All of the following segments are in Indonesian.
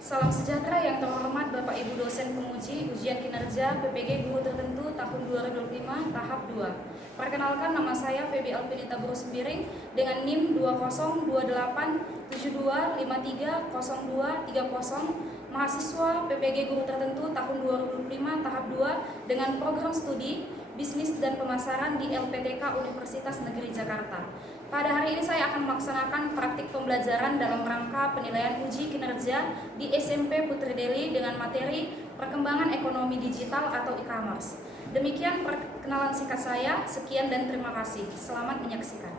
Salam sejahtera yang terhormat Bapak Ibu dosen penguji ujian kinerja PPG Guru Tertentu tahun 2025 tahap 2. Perkenalkan, nama saya Febi Alpinita Buru Sembiring dengan NIM 202872530230, mahasiswa PPG Guru Tertentu tahun 2025 tahap 2 dengan program studi Bisnis dan Pemasaran di LPTK Universitas Negeri Jakarta. Pada hari ini saya akan melaksanakan praktik pembelajaran dalam rangka penilaian uji kinerja di SMP Putri Deli dengan materi perkembangan ekonomi digital atau e-commerce. Demikian perkenalan singkat saya. Sekian dan terima kasih. Selamat menyaksikan.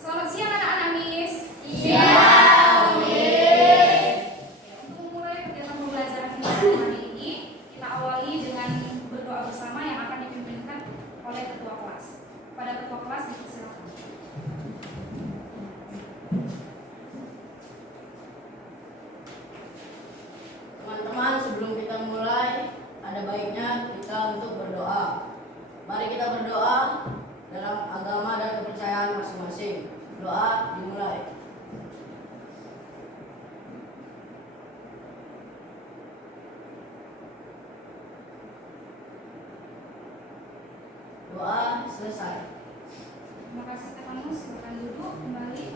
Selamat siang anak-anak Miss. Iya. Teman-teman, sebelum kita mulai, ada baiknya kita untuk berdoa. Mari kita berdoa dalam agama dan kepercayaan masing-masing. Doa dimulai. Doa selesai. Terima kasih Stefanus. Silakan duduk kembali.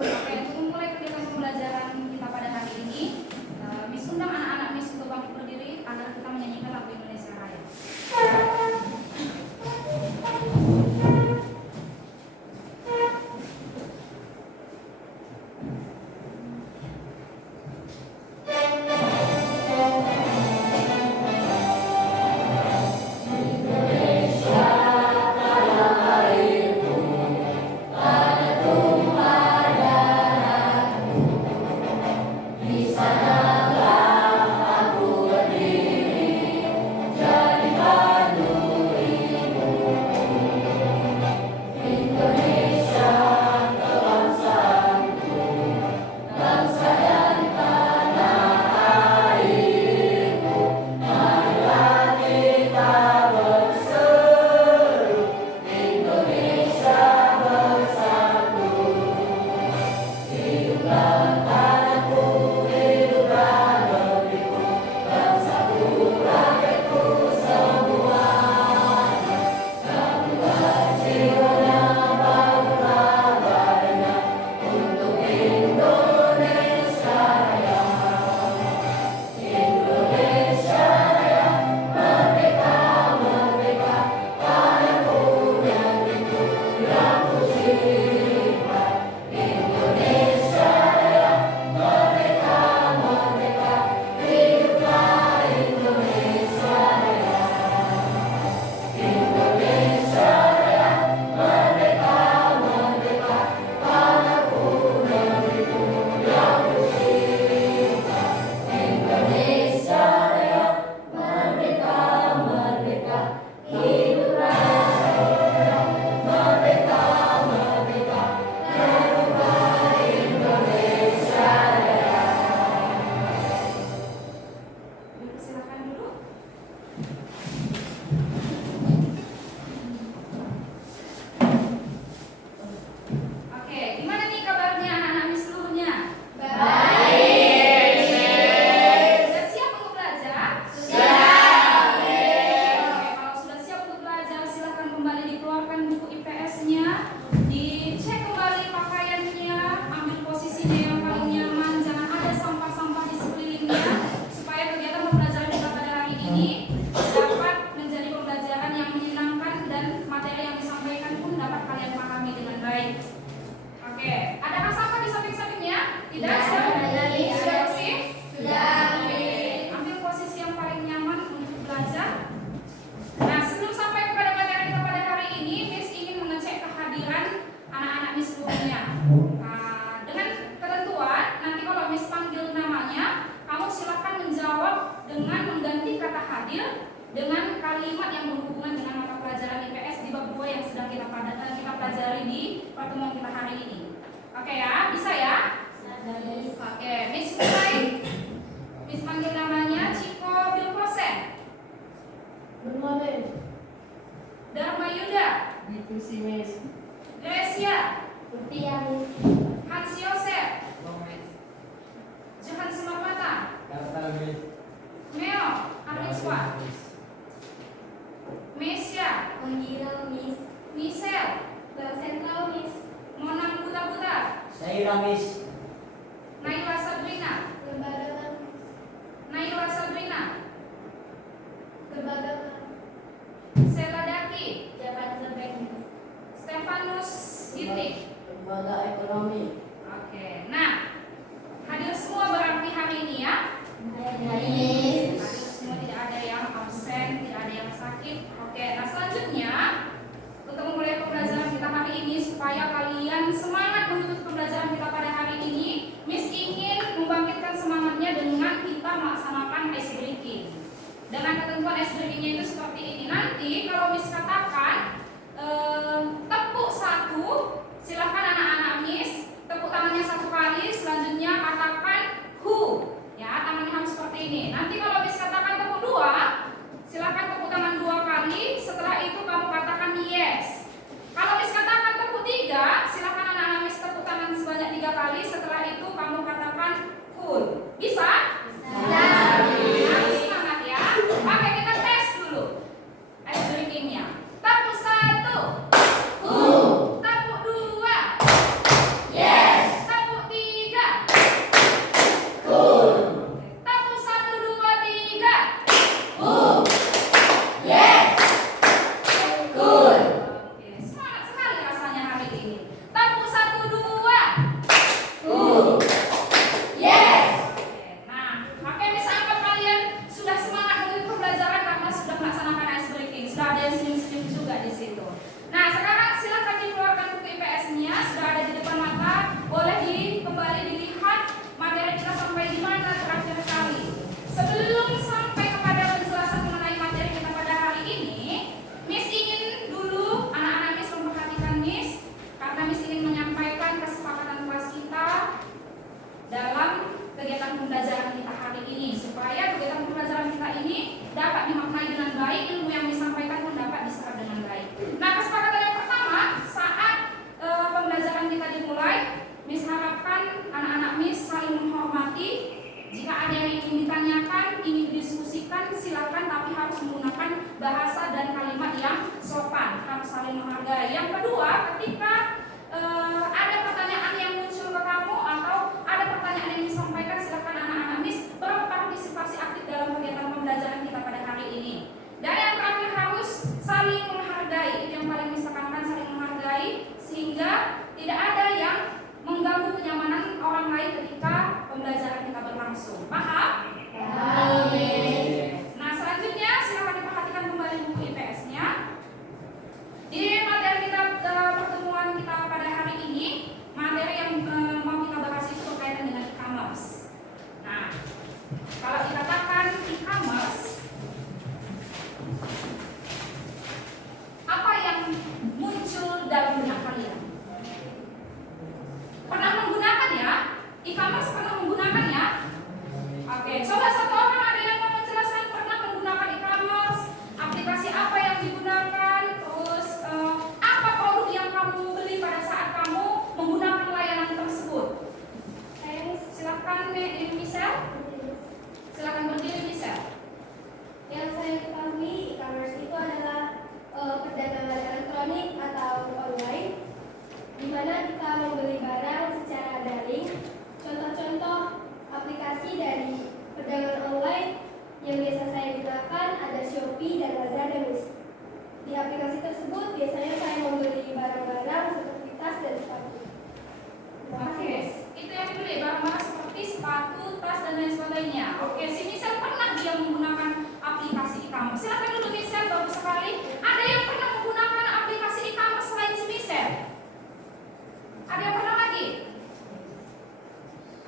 Oke, untuk memulai kegiatan pembelajaran kita pada hari ini, Miss undang anak-anak Miss untuk bangkit berdiri agar kita menyanyikan lagu Indonesia Raya. Dengan kalimat yang berhubungan dengan mata pelajaran IPS di bab 2 yang sedang kita pelajari di pertemuan kita hari ini. Oke ya, bisa ya? Oke, Miss mulai. Miss panggil namanya Ciko Bilkosen. Dua, Miss. Dharma Yuda, Diskusi, Miss. Gracia, Mutia, Miss. Hans Yosef, Johan Sumarmata, Meo, Ariswa, Mesya, Menggila, Miss. Michelle, Bank Sentral, Miss. Monang Buta-Buta, Saira, Miss. Naila Sabrina, Lembaga, Naila Sabrina, Lembaga, Sela Daki, Jabatan Bank, Miss. Stefanus Ginting. Lembaga Ekonomi. Oke, nah hadir semua berarti hari ini ya. Hadir semua, tidak ada yang absen, tidak ada yang sakit. Oke, nah selanjutnya untuk memulai pembelajaran kita hari ini supaya kalian semangat menuntut pembelajaran kita pada hari ini, Miss ingin membangkitkan semangatnya dengan kita melaksanakan ice breaking. Dengan ketentuan ice breakingnya itu seperti ini. Nanti kalau Miss katakan tepuk satu, silakan anak-anak Miss tepuk tangannya satu kali, selanjutnya katakan who. Ya, tangannya harus seperti ini. Nanti kalau Miss katakan tepuk dua, silakan tepuk tangan dua kali. Setelah itu kamu katakan yes. Kalau Miss katakan tepuk tiga, silakan anak-anak Miss tepuk tangan sebanyak 3 kali. Setelah itu kamu katakan cool. Bisa? Harus semangat ya. Oke, kita tes dulu ice breakingnya. Tepuk satu. Tepuk dua. Tepuk tiga. Tepuk 1, 2, 3. Oke, semangat sekali rasanya hari ini. Tepuk 1, 2. Nah, oke, Miss anggap kalian sudah semangat mengikuti pembelajaran karena sudah melaksanakan ice breaking. Sudah ada yang senyum-senyum juga di situ. Nah, sekarang silakan dikeluarkan buku IPS-nya, sudah ada di depan mata. Boleh kembali dilihat materi kita sampai di mana terakhir kali. Sebelum sampai kepada penjelasan mengenai materi kita pada hari ini, Miss ingin dulu anak-anak Miss memperhatikan Miss, karena Miss ingin menyampaikan kesepakatan kelas kita dalam kegiatan pembelajaran kita hari ini, supaya kegiatan pembelajaran kita ini dapat dimaknai dengan baik, ilmu yang disampaikan pun dapat diserap dengan baik. Nah, kesepakatan yang pertama saat pembelajaran kita dimulai, Miss harapkan anak-anak Miss saling menghormati. Jika ada yang ingin ditanyakan, ingin didiskusikan, silakan, tapi harus menggunakan bahasa dan kalimat yang sopan, harus saling menghargai. Yang kedua, ketika ada pertanyaan yang muncul ke kamu atau ada pertanyaan yang disampaikan, silakan anak-anak Miss berpartisipasi aktif dalam kegiatan pembelajaran kita pada hari ini. Dan yang terakhir harus saling menghargai. Itu yang paling Miss tekankan, saling menghargai, sehingga tidak ada yang mengganggu kenyamanan orang lain ketika pembelajaran kita berlangsung. Paham? Nah, selanjutnya silakan diperhatikan kembali buku IPS-nya. Di materi kita pertemuan kita pada hari ini, materi yang mau kita bahas itu berkaitan dengan e-commerce. Nah, kalau dikatakan e-commerce, apa yang muncul dalam benak kalian? Pernah menggunakan ya? E-commerce pernah menggunakan ya? Oke, coba satu orang ada yang mau menjelaskan pernah menggunakan e-commerce? Aplikasi apa yang digunakan? Terus apa produk yang kamu beli pada saat kamu menggunakan layanan tersebut? Silakan Michelle. Silakan berdiri Michelle. Yang saya ketahui e-commerce itu adalah perdagangan elektronik atau online, di mana kita membeli barang secara daring. Contoh-contoh aplikasi dari perdagangan online yang biasa saya gunakan ada Shopee dan Lazada, Miss. Di aplikasi tersebut biasanya saya membeli barang-barang seperti tas dan sepatu. Terima kasih, Oke, Miss. itu yang dibeli barang-barang seperti sepatu, tas dan lain sebagainya. Oke, si Michelle pernah dia menggunakan aplikasi e-commerce. Silakan dulu Michelle, bagus sekali. Ada yang pernah menggunakan aplikasi e-commerce selain si Michelle? Ada yang pernah lagi?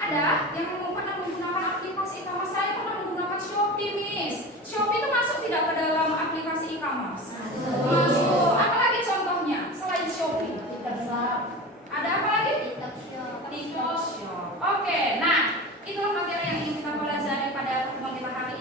Ada yang pernah menggunakan aplikasi e-commerce? Saya pernah menggunakan Shopee, Miss. Shopee itu masuk tidak ke dalam aplikasi e-commerce? Masuk. Apa lagi contohnya selain Shopee? Ada apa lagi? TikTok Shop. Oke, nah itulah materi yang ingin kita pelajari pada pertemuan kita hari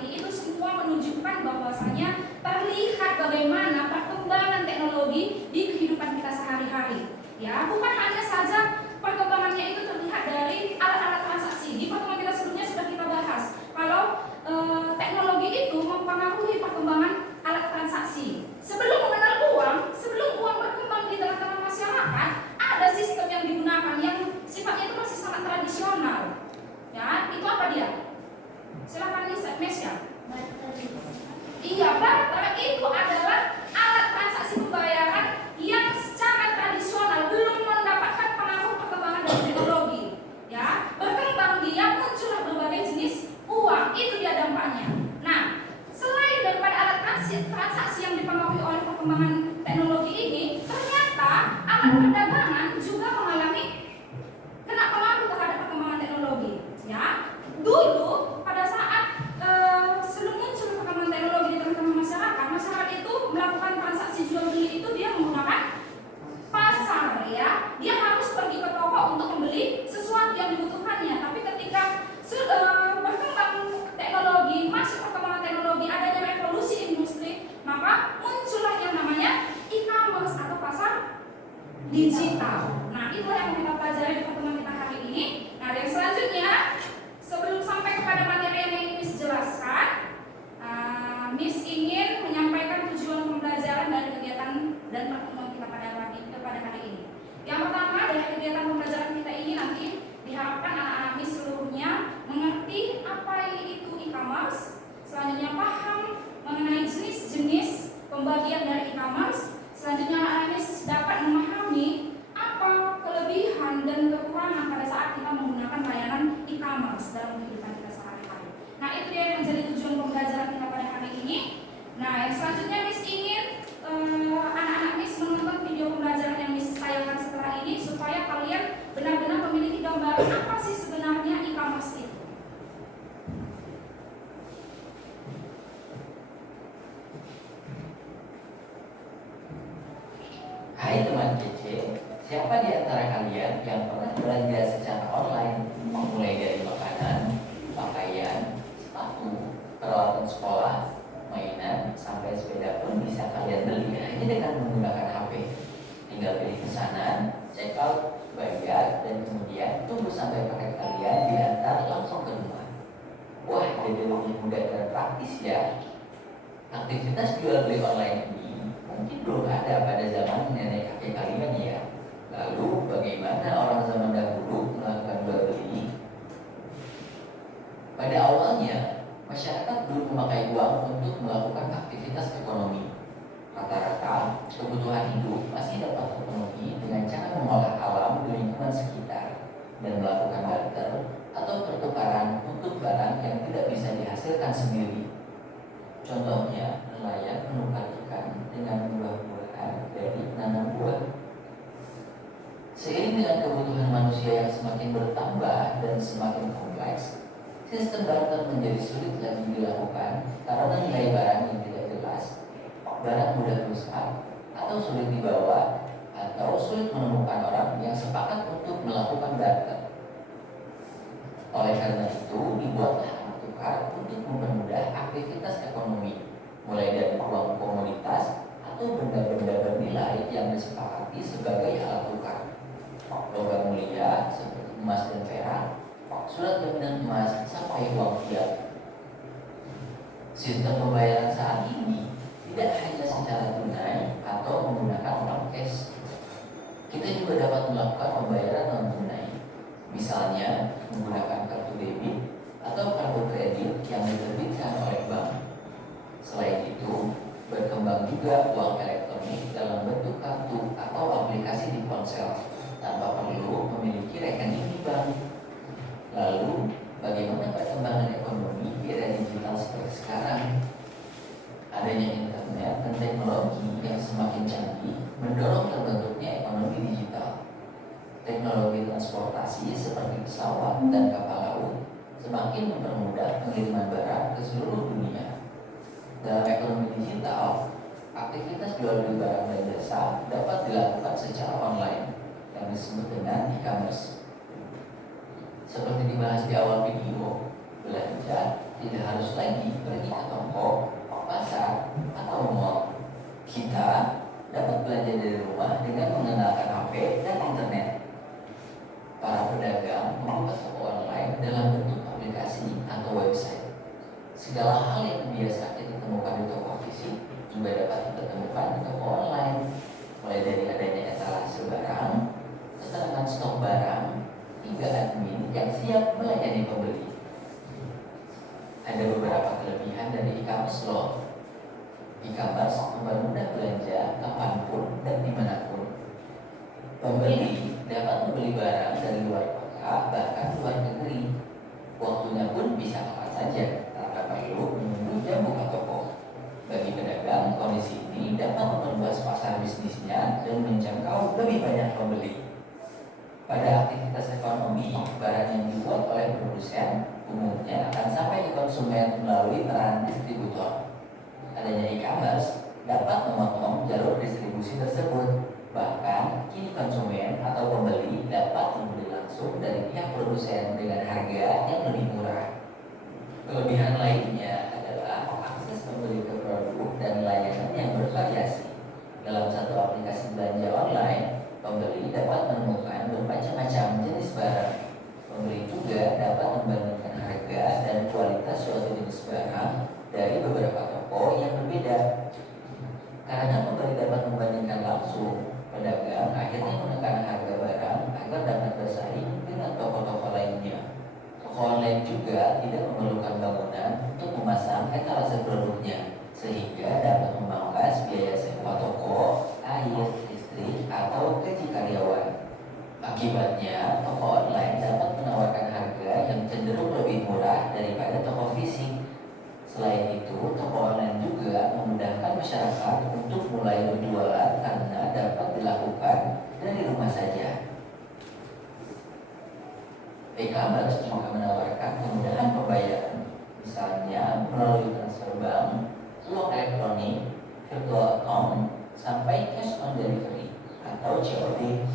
bagaimana perkembangan teknologi di kehidupan kita sehari-hari. Ya, bukan hanya saja perkembangannya itu terlihat dari alat-alat transaksi. Di pertemuan kita sebelumnya sudah kita bahas kalau teknologi itu mempengaruhi perkembangan alat transaksi. Sebelum mengenal uang, sebelum uang berkembang di tengah-tengah masyarakat, ada sistem yang digunakan yang sifatnya itu masih sangat tradisional. Ya, itu apa dia? Silakan Lisa, Mesya. Iya, barter itu adalah alat transaksi pembayaran yang secara tradisional belum mendapatkan pengaruh perkembangan dari teknologi. Ya, berkembang dia muncullah berbagai jenis uang, itu dia dampaknya. Nah, selain daripada alat transaksi yang dipengaruhi oleh perkembangan teknologi ini, ternyata alat perdagangan juga mengalami kena pengaruh terhadap perkembangan teknologi. Ya, dulu pada saat sebelum muncul perkembangan teknologi di tengah-tengah masyarakat, masyarakat itu melakukan transaksi jual beli itu dia menggunakan pasar, ya. Dia harus pergi ke toko untuk membeli sesuatu yang dibutuhkannya. Tapi ketika berkembang teknologi, masuk perkembangan teknologi, adanya revolusi industri, maka muncullah yang namanya e-commerce atau pasar digital. Nah, itulah yang kita pelajari di pertemuan kita hari ini. Nah, dan selanjutnya, sebelum sampai kepada materi yang ingin Miss jelaskan, Miss ingin menyampaikan tujuan pembelajaran dari kegiatan dan pertemuan kita pada hari ini. Yang pertama, dari kegiatan pembelajaran kita ini nanti diharapkan anak-anak Miss seluruhnya mengerti apa itu e-commerce, selanjutnya paham mengenai jenis-jenis pembagian dari e-commerce, selanjutnya anak-anak Miss dapat memahami apa kelebihan dan kekurangan pada saat kita menggunakan layanan e-commerce dalam kehidupan kita sehari-hari. Nah, itu dia yang menjadi tujuan pembelajaran kita pada hari ini. Nah, yang selanjutnya Miss ingin anak-anak Miss menonton video pembelajaran yang Miss tayangkan setelah ini supaya kalian benar-benar memiliki gambaran apa sih sebenarnya e-commerce itu. Hai teman kece, siapa di antara kalian yang pernah belanja secara online, mulai dari makanan, pakaian, sepatu, peralatan sekolah, mainan, sampai sepeda pun bisa kalian beli hanya dengan menggunakan HP. Tinggal pilih pesanan, check out, bayar, dan kemudian tunggu sampai paket kalian diantar langsung ke rumah. Wah, jadi lebih mudah dan praktis ya. Aktivitas jual beli online ini mungkin belum ada pada zaman nenek kakek kalian ya. Lalu bagaimana orang zaman dahulu melakukan jual beli? Pada awalnya, masyarakat belum memakai uang untuk melakukan aktivitas ekonomi. Rata-rata kebutuhan hidup masih dapat terpenuhi dengan cara mengolah alam di lingkungan sekitar dan melakukan barter atau pertukaran untuk barang yang tidak bisa dihasilkan sendiri. Contohnya, nelayan menukar ikan dengan buah-buahan dari nanam buah. Seiring dengan kebutuhan manusia yang semakin bertambah dan semakin kompleks, sistem barter menjadi sulit lagi dilakukan karena nilai barang yang tidak jelas, barang mudah rusak, atau sulit dibawa, atau sulit menemukan orang yang sepakat untuk melakukan barter. Oleh karena itu, dibuatlah alat tukar untuk mempermudah aktivitas ekonomi, mulai dari uang komoditas atau benda-benda bernilai yang disepakati sebagai alat tukar. Logam mulia seperti emas dan perak, surat jaminan emas sampai uang fiat. Sistem pembayaran saat ini tidak hanya secara tunai atau menggunakan uang cash. Kita juga dapat melakukan pembayaran non tunai, misalnya menggunakan kartu debit atau kartu kredit yang diterbitkan oleh bank. Selain itu, berkembang juga uang elektronik dalam bentuk kartu atau aplikasi di ponsel tanpa perlu memiliki rekening di bank. Lalu, bagaimana perkembangan ekonomi di era digital seperti sekarang? Adanya internet dan teknologi yang semakin canggih mendorong terbentuknya ekonomi digital. Teknologi transportasi seperti pesawat dan kapal laut semakin mempermudah pengiriman barang ke seluruh dunia. Dalam ekonomi digital, aktivitas jual beli barang dan jasa dapat dilakukan secara online yang disebut dengan e-commerce. Seperti dibahas di awal video, belanja tidak harus lagi pergi ke toko, pasar, atau mall, E-commerce mempermudah belanja kapanpun dan dimanapun. Pembeli dapat membeli barang dari luar kota, bahkan luar negeri. Waktunya pun bisa kapan saja, tanpa perlu menunggu jam buka toko. Bagi pedagang, kondisi ini dapat memperluas pasar bisnisnya dan menjangkau lebih banyak pembeli. Pada aktivitas ekonomi, barang yang dibuat oleh produsen umumnya akan sampai ke konsumen melalui peran distributor. Adanya e-commerce dapat memotong jalur distribusi tersebut. Bahkan, kini konsumen atau pembeli dapat membeli langsung dari pihak produsen dengan harga yang lebih murah. Kelebihan lainnya adalah akses pembeli ke produk dan layanan yang bervariasi. Dalam satu aplikasi belanja online, pembeli dapat menemukan bermacam-macam jenis barang. Pembeli juga dapat membandingkan harga dan kualitas suatu jenis barang dari beberapa toko yang berbeda. Karena pembeli dapat membandingkan langsung, pedagang akhirnya menekan harga barang agar dapat bersaing dengan toko-toko lainnya. Toko online juga tidak memerlukan bangunan untuk memasang etalase produknya, sehingga dapat memangkas biaya sewa toko, air, listrik, atau gaji karyawan. Akibatnya, toko online dapat menawarkan harga yang cenderung lebih murah daripada toko fisik. Selain itu, toko online juga memudahkan masyarakat untuk mulai berjualan karena dapat dilakukan dari rumah saja. E-commerce juga menawarkan kemudahan pembayaran, misalnya melalui transfer bank, uang elektronik, virtual account, sampai cash on delivery atau COD.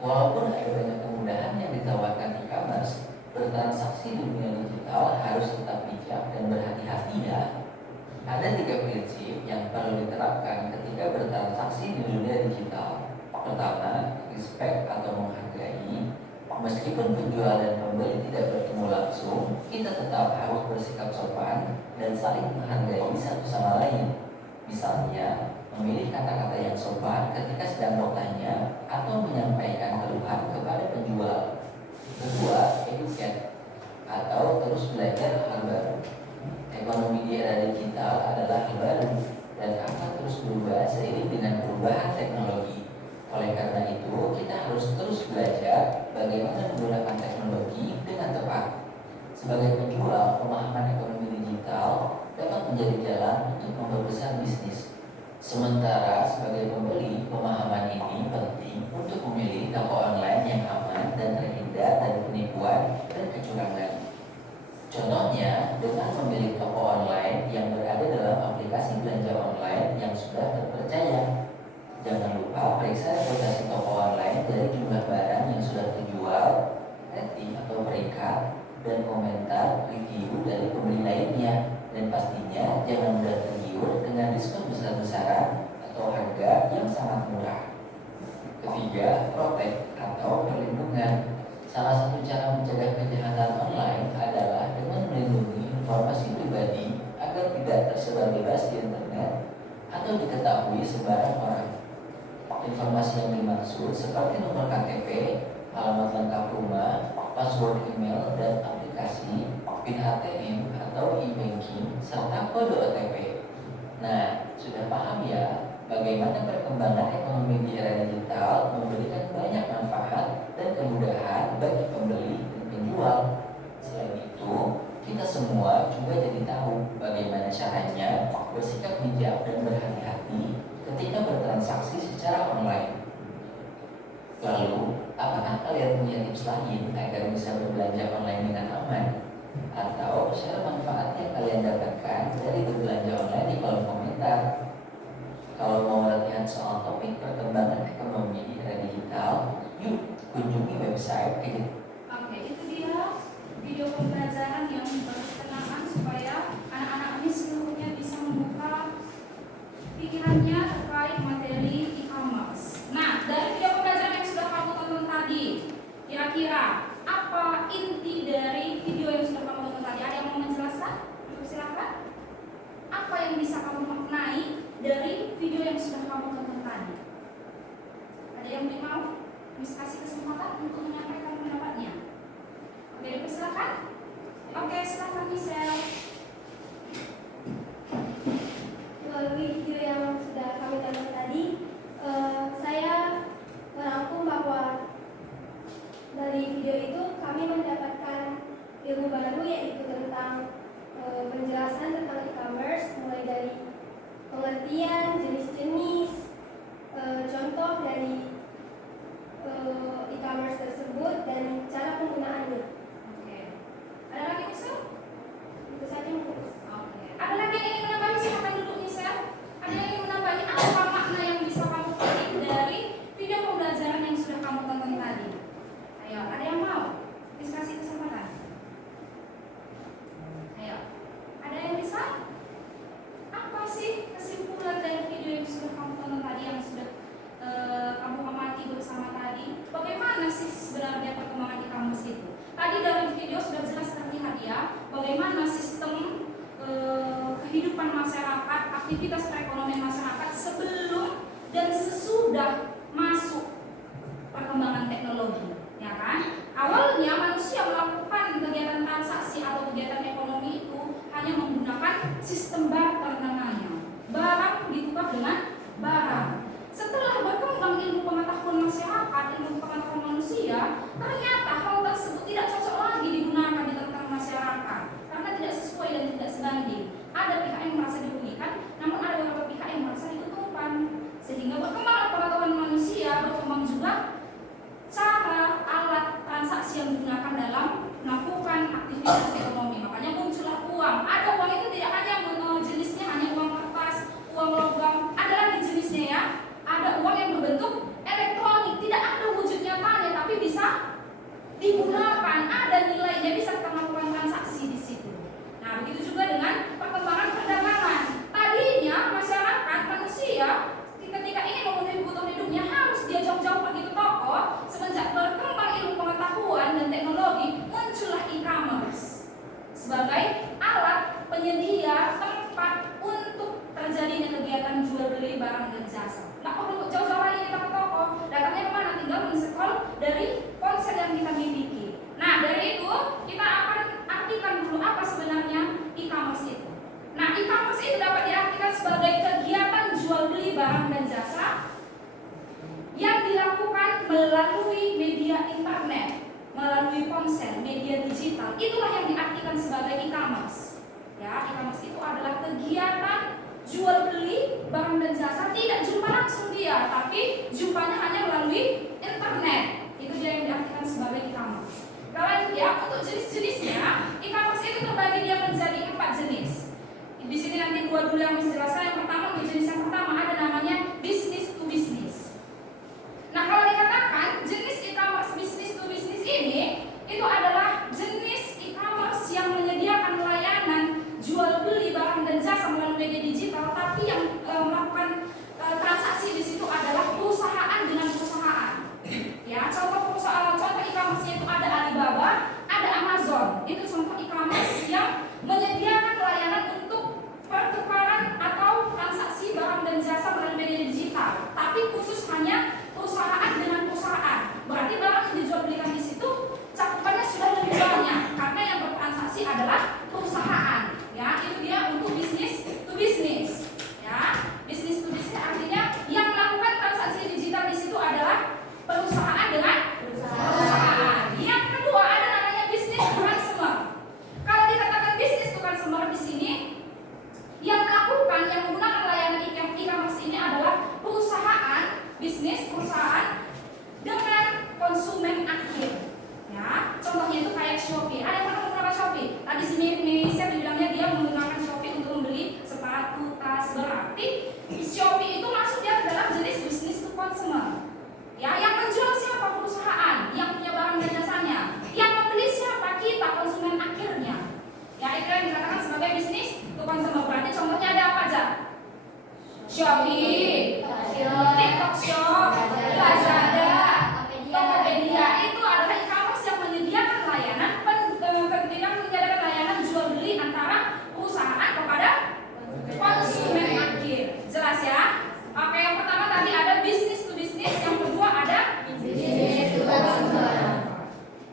Walaupun ada banyak kemudahan yang ditawarkan e-commerce, bertransaksi di dunia digital harus tetap bijak dan berhati-hati ya. Ada 3 prinsip yang perlu diterapkan ketika bertransaksi di dunia digital. Pertama, respect atau menghargai. Meskipun penjual dan pembeli tidak bertemu langsung, kita tetap harus bersikap sopan dan saling menghargai satu sama lain. Misalnya, memilih kata-kata yang sopan ketika sedang bertanya atau menyampaikan keluhan kepada penjual. Kedua, educate atau terus belajar hal baru. Ekonomi di era digital adalah hal baru dan akan terus berubah seiring dengan perubahan teknologi. Oleh karena itu, kita harus terus belajar bagaimana menggunakan teknologi dengan tepat. Sebagai penjual, pemahaman ekonomi digital dapat menjadi jalan untuk memperbesar bisnis. Sementara sebagai pembeli, pemahaman ini penting untuk memilih toko online yang aman dan terhindar dari penipuan dan kecurangan. Contohnya, dengan memilih toko online yang berada dalam aplikasi belanja online yang sudah terpercaya. Jangan lupa periksa reputasi toko online dari jumlah barang yang sudah terjual, rating atau peringkat, dan komentar review dari pembeli lainnya. Dan pastinya jangan mudah tergiur dengan diskon besar-besaran atau harga yang sangat murah. Ketiga, protect atau perlindungan. Salah satu cara mencegah kejahatan online adalah dengan melindungi informasi pribadi agar tidak tersebar bebas di internet atau diketahui sembarang orang. Informasi yang dimaksud seperti nomor KTP, alamat lengkap rumah, password email dan aplikasi, PIN ATM atau e-banking, serta kode OTP. Nah, sudah paham ya bagaimana perkembangan ekonomi di era digital memberikan banyak manfaat dan kemudahan bagi pembeli dan penjual. Selain itu, kita semua juga jadi tahu bagaimana caranya bersikap bijak dan berhati-hati ketika bertransaksi secara online. Lalu, apakah kalian punya tips lain agar bisa berbelanja online dengan aman? Atau share manfaat yang kalian dapatkan dari berbelanja online di kolom komentar. Kalau mau latihan soal topik perkembangan ekonomi di era digital, yuk kunjungi website Oke, itu dia video pembelajaran yang berkenaan supaya anak-anak ini seluruhnya bisa membuka pikirannya terkait materi e-commerce. Nah, dari video pembelajaran yang sudah kamu tonton tadi, kira-kira apa inti dari video yang sudah kamu tonton tadi? Ada yang mau menjelaskan? Silakan. Apa yang bisa kamu maknai dari video yang sudah kamu tonton tadi? Ada yang mau? Miss kasih kesempatan untuk menyampaikan pendapatnya. Oke, silakan. Oke, silakan Michelle. pengertian, jenis-jenis, contoh dari e-commerce tersebut dan cara penggunaannya. Oke. Ada lagi Misal? Itu saja mungkin. Oke. Ada lagi yang ingin menambahi? Silakan duduk Misal. Ada yang ingin menambahi apa makna yang bisa kamu petik dari video pembelajaran yang sudah kamu tonton tadi? Ayo, ada yang mau? Kasih kesempatan. Ayo. Ada yang bisa? Apa sih kesimpulan dari video yang sudah kamu tonton tadi, yang sudah kamu amati bersama tadi? Bagaimana sih sebenarnya perkembangan e-commerce itu? Tadi dari video sudah jelas terlihat ya, bagaimana sistem kehidupan masyarakat, aktivitas perekonomian masyarakat sebelum dan sesudah masuk perkembangan teknologi, ya kan? Awalnya manusia melakukan kegiatan transaksi atau kegiatan ekonomi itu hanya menggunakan sistem barter namanya. Barang ditukar dengan barang. Setelah berkembang ilmu pengetahuan masyarakat, ilmu pengetahuan manusia, ternyata hal tersebut tidak cocok lagi digunakan di tengah masyarakat karena tidak sesuai dan tidak sebanding. Ada pihak yang merasa dirugikan, namun ada beberapa pihak yang merasa diuntungkan. Sehingga berkembang pengetahuan manusia, berkembang juga cara alat transaksi yang digunakan dalam melakukan aktivitas ekonomi. Makanya muncullah uang. Ada uang itu tidak hanya jenisnya hanya uang kertas, uang logam, ada lagi jenisnya ya. Ada uang yang berbentuk elektronik, tidak ada wujud nyatanya tapi bisa digunakan, ada nilainya, bisa kita melakukan transaksi di situ. Nah, begitu juga dengan perkembangan perdagangan. Tadinya masyarakat manusia ketika ingin memenuhi kebutuhan hidupnya harus dia jauh-jauh pergi ke toko. Semenjak berkembang ilmu pengetahuan dan teknologi, muncullah e-commerce sebagai alat penyedia tempat untuk terjadinya kegiatan jual beli barang dan jasa. Nggak perlu jauh-jauh lagi kita ke toko, datangnya kemana? Tinggal men-scroll dari ponsel yang kita miliki. Nah, dari itu kita akan artikan dulu apa sebenarnya e-commerce itu. Nah, e-commerce itu dapat diartikan sebagai kegiatan jual beli barang dan jasa yang dilakukan melalui media internet, melalui ponsel, media digital. Itulah yang diartikan sebagai e-commerce. Ya, e-commerce itu adalah kegiatan jual beli barang dan jasa, tidak jumpa langsung dia, tapi jumpanya hanya melalui internet. Itu dia yang diartikan sebagai e-commerce. Kalau ya untuk jenis-jenisnya, e-commerce itu terbagi dia menjadi 4 jenis. Di sini nanti dua dulu yang menjelaskan. Yang pertama, jenis yang pertama ada namanya business to business. Nah, kalau dikatakan jenis e-commerce business to business ini, itu adalah jenis e-commerce yang menyediakan layanan jual beli barang dan jasa melalui media digital, tapi yang melakukan transaksi di situ adalah perusahaan dengan perusahaan. Ya, contoh e-commerce itu ada Alibaba, ada Amazon. Itu contoh e-commerce yang menyediakan layanan untuk pertukaran atau transaksi barang dan jasa melalui media digital, tapi khusus hanya perusahaan dengan perusahaan. Berarti barang yang dijual belikan di situ cakupannya sudah lebih banyak karena yang bertransaksi adalah perusahaan. Ya, itu dia untuk bisnis to bisnis. Ya, bisnis to bisnis artinya yang melakukan transaksi digital di situ adalah perusahaan dengan perusahaan. Yang kedua ada namanya bisnis to consumer. Kalau dikatakan bisnis to consumer di sini, yang melakukan, yang menggunakan layanan e-commerce ini adalah perusahaan, bisnis perusahaan dengan konsumen akhir. Ya, contohnya itu kayak Shopee. Ada yang pernah menggunakan Shopee? Tadi sini Indonesia dibilangnya dia menggunakan Shopee untuk membeli sepatu, tas. Berarti Shopee itu masuk dia ke dalam jenis bisnis to consumer. Ya, yang menjual siapa? Perusahaan, yang punya barang dan jasanya. Yang membeli siapa? Kita, konsumen akhirnya. Ya, itu yang dikatakan sebagai bisnis to consumer. Berarti contohnya ada apa aja? Shopee, TikTok Shop, Lazada, Tokopedia. Itu adalah e-commerce yang menyediakan layanan jual beli antara perusahaan kepada konsumen akhir. Jelas ya? Oke, yang pertama tadi ada business to business, yang kedua ada business to consumer.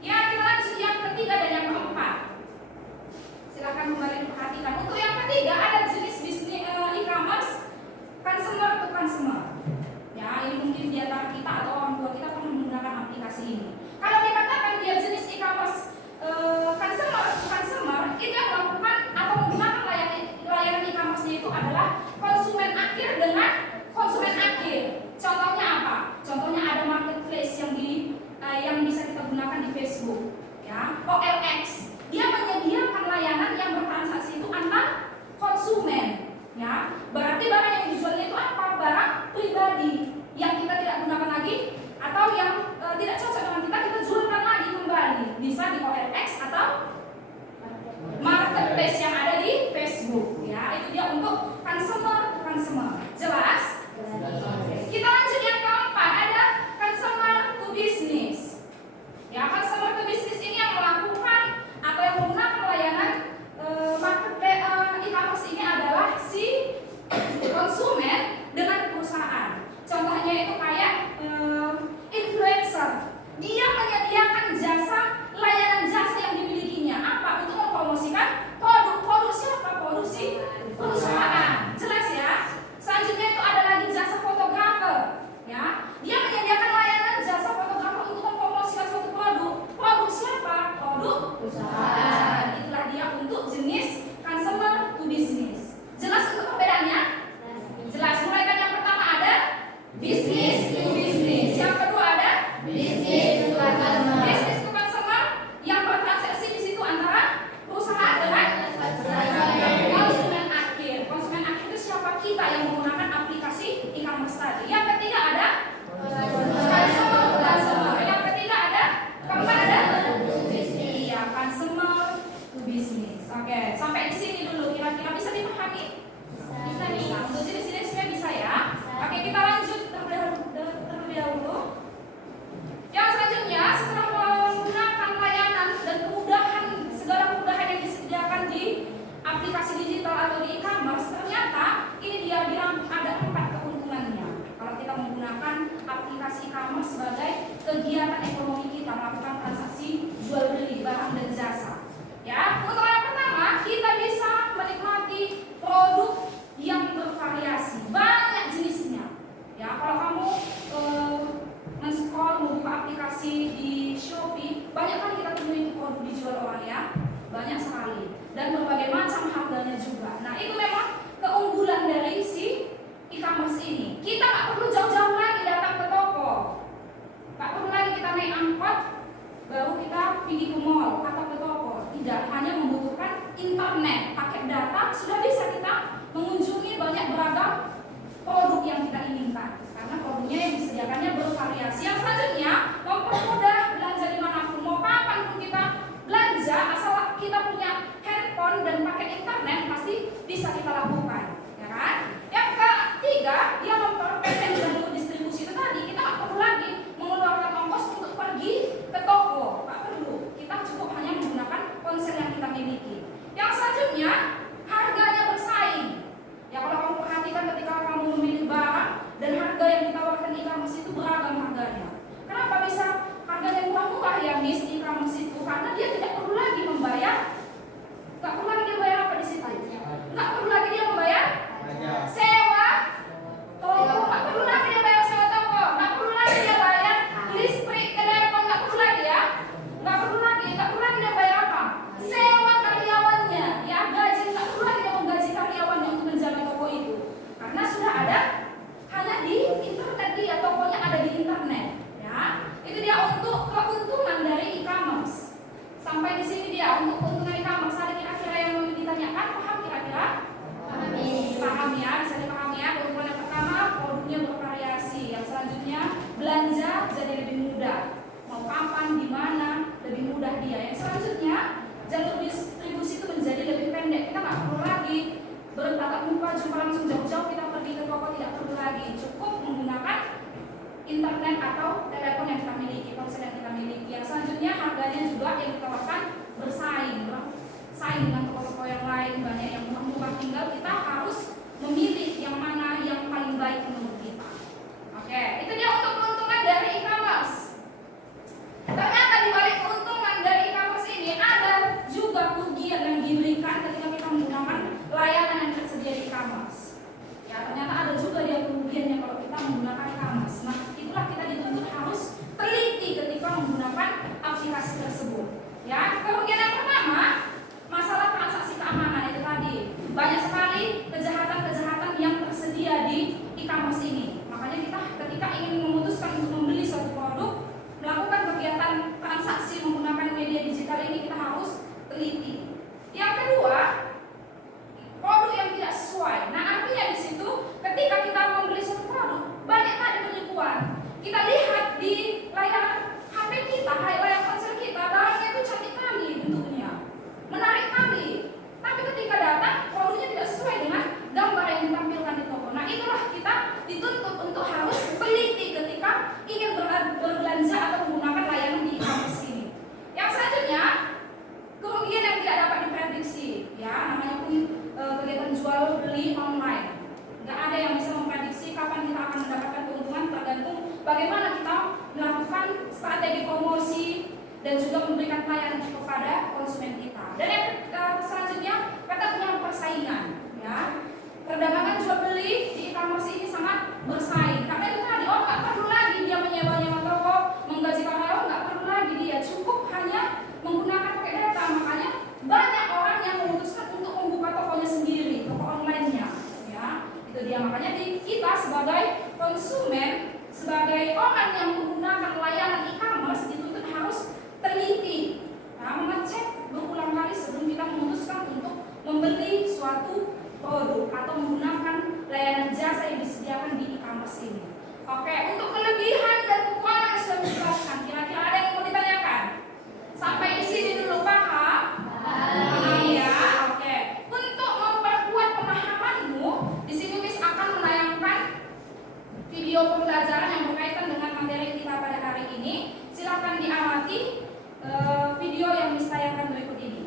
Ya, kita lanjut yang ketiga dan yang keempat. Silakan kembali perhatikan. Untuk yang ketiga ada jenis bisnis e-commerce consumer to konsumen akhir dengan konsumen akhir. Contohnya apa? Contohnya ada marketplace yang bisa kita gunakan di Facebook, ya. OLX, dia menyediakan layanan yang bertransaksi itu antar konsumen, ya. Berarti barang yang dijualnya itu apa? Barang pribadi yang kita tidak gunakan lagi atau yang tidak cocok dengan kita jualkan lagi kembali. Bisa di OLX atau marketplace yang ada di Facebook, ya. Itu dia untuk consumer. Jelas? Kita lanjut yang keempat, ada consumer to business. Ya, consumer to business ini yang melakukan atau yang menggunakan layanan marketplace e-commerce ini adalah si konsumen dengan perusahaan. Contohnya itu kayak influencer. Dia menyediakan layanan jasa yang dimilikinya. Apa? Untuk mempromosikan produk siapa? Produksi perusahaan. Jelas ya? Selanjutnya itu ada lagi jasa fotografer, ya. Dia menyediakan layanan jasa fotografer untuk mempromosikan suatu produk. Produk siapa? Produk perusahaan. Itulah dia untuk jenis consumer to business. Jelas untuk perbedaannya? Jelas. Mulai dari yang pertama ada business to business. Yang kedua ada business to consumer. Business to consumer yang bertransaksi di situ antara perusahaan dengan konsumen akhir. Konsumen akhir itu siapa? Kita yang menggunakan aplikasi e-commerce tadi. Yang ketiga ada consumer to consumer. Yang ketiga ada, keempat ada iya, consumer to business. Oke, sampai di sini dulu. Kira-kira bisa dipahami? Bisa nih. Untuk jenis-jenisnya bisa ya. Oke, kita lanjut terlebih dahulu. Yang selanjutnya, setelah menggunakan layanan dan segala kemudahan yang disediakan di aplikasi digital atau di e-commerce, ternyata ini dia bilang ada 4 keuntungannya. Kalau kita menggunakan aplikasi e-commerce sebagai kegiatan ekonomi kita melakukan transaksi jual beli barang dan jasa. Ya, keuntungan yang pertama, kita bisa menikmati produk yang bervariasi, banyak jenisnya. Ya, kalau kamu men-scroll membuka aplikasi di Shopee, banyak kali kita temui produk dijual orang ya, banyak sekali dan berbagai macam harganya juga. Nah, itu memang keunggulan dari si e-commerce ini. Kita nggak perlu jauh-jauh lagi datang ke toko, nggak perlu lagi kita naik angkot baru kita pergi ke mall atau ke toko. Tidak, hanya membutuhkan internet, pakai data sudah bisa kita mengunjungi banyak beragam produk yang kita inginkan karena produknya yang disediakannya bervariasi. Yang selanjutnya mempermudah belanja dimanapun, mau kapan pun kita belanja, asal kita punya handphone dan pakai internet pasti bisa kita lakukan, ya kan? Yang ketiga, dia memperpendek jalur distribusi itu tadi. Kita nggak perlu lagi mengeluarkan ongkos untuk pergi ke toko, nggak perlu. Kita cukup hanya menggunakan ponsel yang kita miliki. Yang selanjutnya, harganya bersaing. Ya, kalau kamu perhatikan ketika kamu memilih barang dan harga yang ditawarkan e-commerce itu beragam harganya. Kenapa bisa harganya murah-murah ya Miss e-commerce itu? Karena dia tidak perlu lagi membayar. Nggak perlu lagi dia bayar apa di situ? Nggak perlu lagi dia membayar sewa toko. Nggak perlu lagi dia bayar sewa toko. Nggak perlu lagi dia bayar listrik, telepon. Nggak perlu lagi ya. Nggak perlu lagi dia bayar apa? Sewa karyawannya. Ya, gaji. Nggak perlu lagi dia menggaji karyawannya untuk menjaga toko itu. Karena sudah ada hanya di internet, dia tokonya ada di internet. Ya, itu dia untuk keuntungan dari e-commerce. Sampai di sini dia untuk keuntungan e-commerce. Ada kira-kira yang mau ditanyakan? Paham kira-kira? Paham ya, bisa dipahami ya. Keuntungan yang pertama, produknya bervariasi. Yang selanjutnya, belanja jadi lebih mudah. Mau kapan, di mana, lebih mudah dia. Yang selanjutnya, jalur distribusi itu menjadi lebih pendek. Kita nggak perlu lagi bertatap muka, jumpa langsung jauh-jauh kita pergi ke toko, tidak perlu lagi. Cukup menggunakan internet atau telepon yang kita miliki, ponsel yang kita miliki. Yang selanjutnya, harganya juga yang ditawarkan bersaing dengan toko-toko yang lain, banyak yang murah-murah. Tinggal kita harus memilih yang mana yang paling baik menurut kita. Oke, itu dia untuk keuntungan dari e-commerce. Ternyata di balik keuntungan dari e-commerce ini ada juga kerugian yang diberikan ketika kita menggunakan layanan yang tersedia di e-commerce. e-commerce ini. Makanya kita ketika ingin memutuskan untuk membeli suatu produk, melakukan kegiatan transaksi menggunakan media digital ini, kita harus teliti. Yang kedua, produk yang tidak sesuai. Nah, artinya di situ ketika kita membeli suatu produk, banyak tadi penipuan. Kita lihat di layar HP kita, layar ponsel kita, barangnya itu cantik kali bentuknya, menarik kali. Tapi ketika datang, produknya tidak sesuai dengan gambar yang ditampilkan di toko. Nah, itulah kita dituntut untuk harus teliti ketika ingin berbelanja atau menggunakan layanan di e-commerce ini. Yang selanjutnya, kerugian yang tidak dapat diprediksi, ya, namanya pun kegiatan jual beli online. Nggak ada yang bisa memprediksi kapan kita akan mendapatkan keuntungan, tergantung bagaimana kita melakukan strategi promosi dan juga memberikan pelayanan kepada konsumen kita. Dan yang selanjutnya, ketentuan persaingan, ya. Perdagangan jual beli di e-commerce ini sangat bersaing. Karena itu tadi, nggak perlu lagi dia menyewa toko, menggaji karyawan, nggak perlu lagi dia, cukup hanya menggunakan pakai data. Makanya banyak orang yang memutuskan untuk membuka tokonya sendiri, toko online-nya, ya. Itu dia, makanya kita sebagai konsumen, sebagai orang yang menggunakan layanan e-commerce dituntut harus teliti, ya, mengecek berulang kali sebelum kita memutuskan untuk membeli suatu produk atau menggunakan layanan jasa yang disediakan di e-commerce ini. Oke, untuk kelebihan dan kekurangan yang sudah dijelaskan, kira-kira ada yang mau ditanyakan? Sampai di sini dulu paham? Paham ya? Oke. Untuk memperkuat pemahamanmu, di sini Miss akan menayangkan video pembelajaran yang berkaitan dengan materi kita pada hari ini. Silakan diamati video yang Miss tayangkan berikut ini.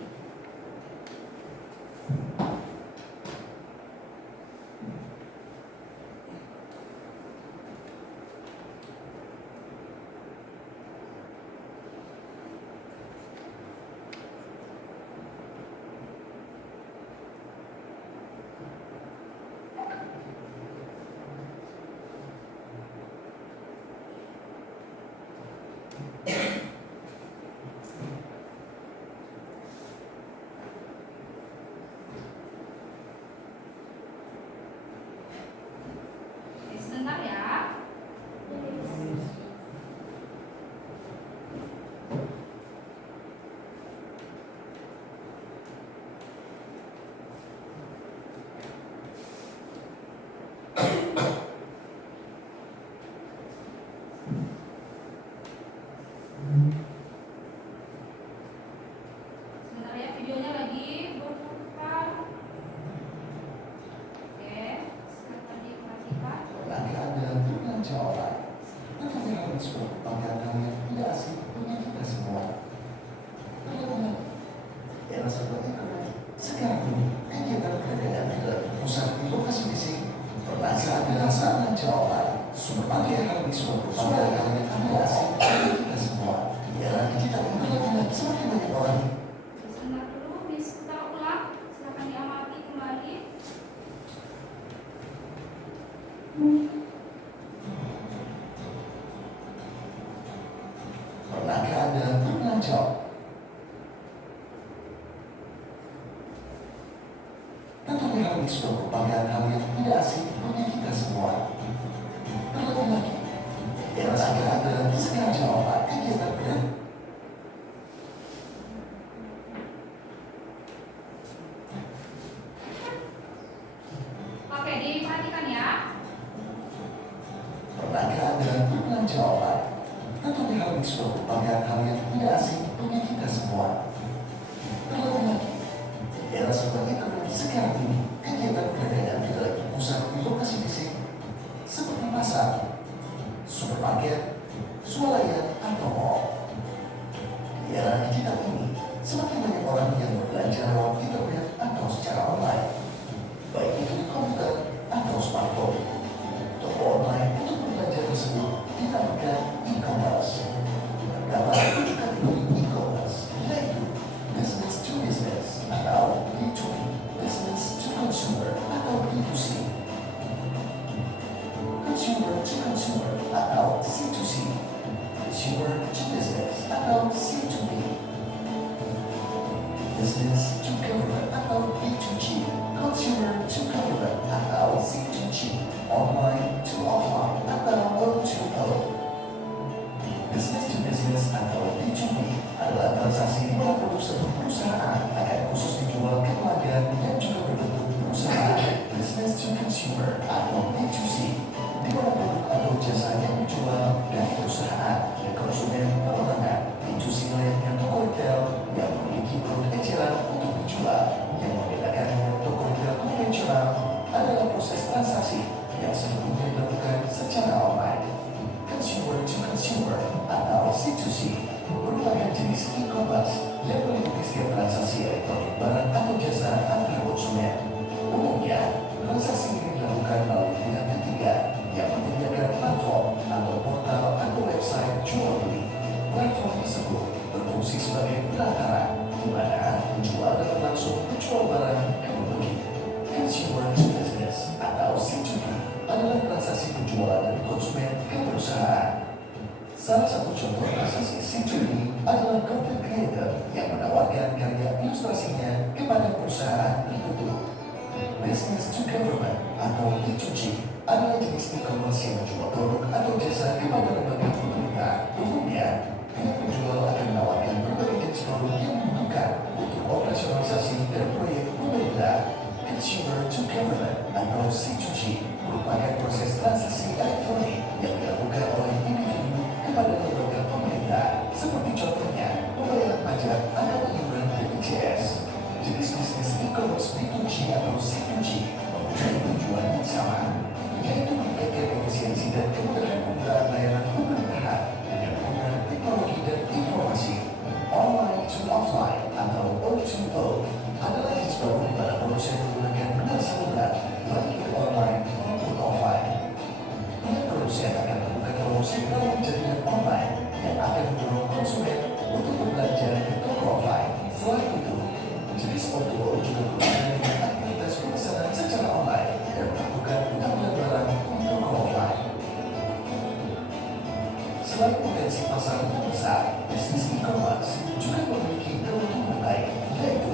Sebentar ya. Sebentar ya, videonya lagi berputar. Oke, silakan diperhatikan. Lagi ada belanja online. Tetapi harus berpakaian yang tidak asing bagi kita semua. Era seperti ini. Sekarang ini kegiatan perdagangan tidak berpusat di lokasi fisik. Pernah ada rasa belanja online. Supermarket harus berpakaian yang tidak asing bagi kita semua. Era digital ini semakin banyak orang. Sebentar dulu, Miss putar ulang. Silakan diamati kembali. Pernahkah Anda berbelanja? Tetapi hal ini sudah merupakan hal yang tidak asing bagi kita semua. Terlebih lagi, era sekarang Anda segera jawab kegiatan berat. Oke, diperhatikan ya. Pernahkah Anda berbelanja online? Tetapi hal ini sudah merupakan hal yang tidak asing bagi kita semua. Terlebih lagi, era seperti sekarang ini kegiatan perdagangan tidak lagi pusat di lokasi fisik seperti pasar, supermarket, swalayan, atau mall. Di era digital ini, semakin banyak orang yang berbelanja lewat internet atau secara online, baik itu di komputer atau smartphone. Toko online untuk berbelanja tersebut dinamakan e-commerce. Terdapat 7 kategori e-commerce, yaitu business to business atau B2B, business to consumer atau B2C, consumer to consumer atau C2C, consumer to business atau C2B, business to government atau B2G, consumer to government atau C2G, online atau B2C, di mana produk atau jasa yang dijual dari perusahaan ke konsumen perorangan. B2C layaknya toko retail yang memiliki produk eceran untuk dijual. Yang membedakan dengan toko retail konvensional adalah proses transaksi yang sebelumnya dilakukan secara online. Consumer to consumer atau C2C merupakan jenis e-commerce yang meliputi setiap transaksi elektronik barang atau jasa antar konsumen. Umumnya, transaksi ini dilakukan melalui pihak ketiga yang menyediakan platform atau portal atau website jual beli. Platform tersebut berfungsi sebagai perantara di mana penjual dapat langsung menjual barang ke pembeli. Consumer to business atau C2B adalah transaksi penjualan dari konsumen ke perusahaan. Salah satu contoh transaksi C2B adalah content creator yang menawarkan karya ilustrasinya kepada perusahaan tertentu. Business to government atau B2G adalah jenis e-commerce yang menjual produk atau jasa kepada lembaga pemerintah. Umumnya, pihak penjual akan menawarkan berbagai jenis produk yang membutuhkan untuk operasionalisasi dan proyek pemerintah. Consumer to government atau C2G merupakan proses transaksi elektronik yang dilakukan oleh individu kepada lembaga pemerintah, seperti contohnya pembayaran pajak atau iuran BPJS. Jenis bisnis e-commerce B2G atau C2G mempunyai tujuan yang sama, yaitu meningkatkan efisiensi dan kemudahan penggunaan layanan pemerintahan dengan penggunaan teknologi dan informasi. Online to offline atau O2O adalah jenis baru di mana produsen menggunakan dua saluran, baik itu online maupun offline. Pihak produsen akan membuka promosi melalui jaringan online yang akan mendorong konsumen untuk berbelanja ke toko offline. Selain itu, jenis O2O juga berhubungan dengan aktivitas pemesanan secara online dan melakukan pengambilan barang di toko offline. Selain potensi pasar yang besar, bisnis e-commerce juga memiliki keuntungan lain, yaitu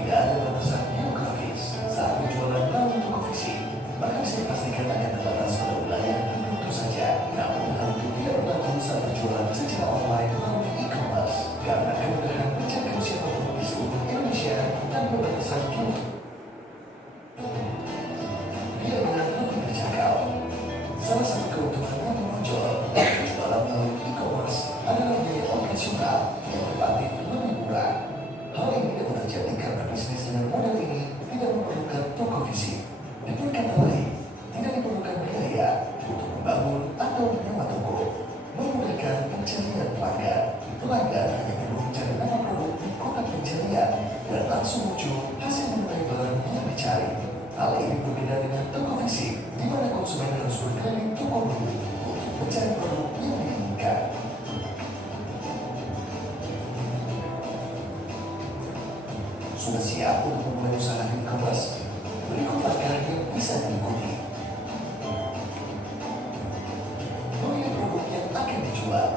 tidak ada batasan geografis saat penjualan melalui toko fisik. Bahkan bisa dipastikan akan terbatas pada wilayah tertentu saja. Namun hal itu tidak berlaku saat berjualan secara online melalui e-commerce karena kemudahan menjangkau siapapun di seluruh Indonesia tanpa batasan geografis. Biaya lebih terjangkau. Salah satu keuntungan yang menonjol dari penjualan melalui e-commerce adalah biaya operasional yang relatif lebih murah. Hal ini dapat terjadi karena bisnis dengan model ini tidak memerlukan toko fisik. Dengan kata lain, tidak diperlukan biaya untuk membangun atau menyewa toko, memudahkan pencarian pelanggan. Pelanggan hanya perlu mencari nama produk di kotak pencarian dan langsung muncul hasil mengenai barang yang dicari. Hal ini berbeda dengan toko fisik, di mana konsumen harus berkeliling toko dulu untuk mencari produk yang diinginkan. Sudah siap untuk memulai usaha e-commerce? Berikut langkah yang bisa diikuti. Memilih produk yang akan dijual.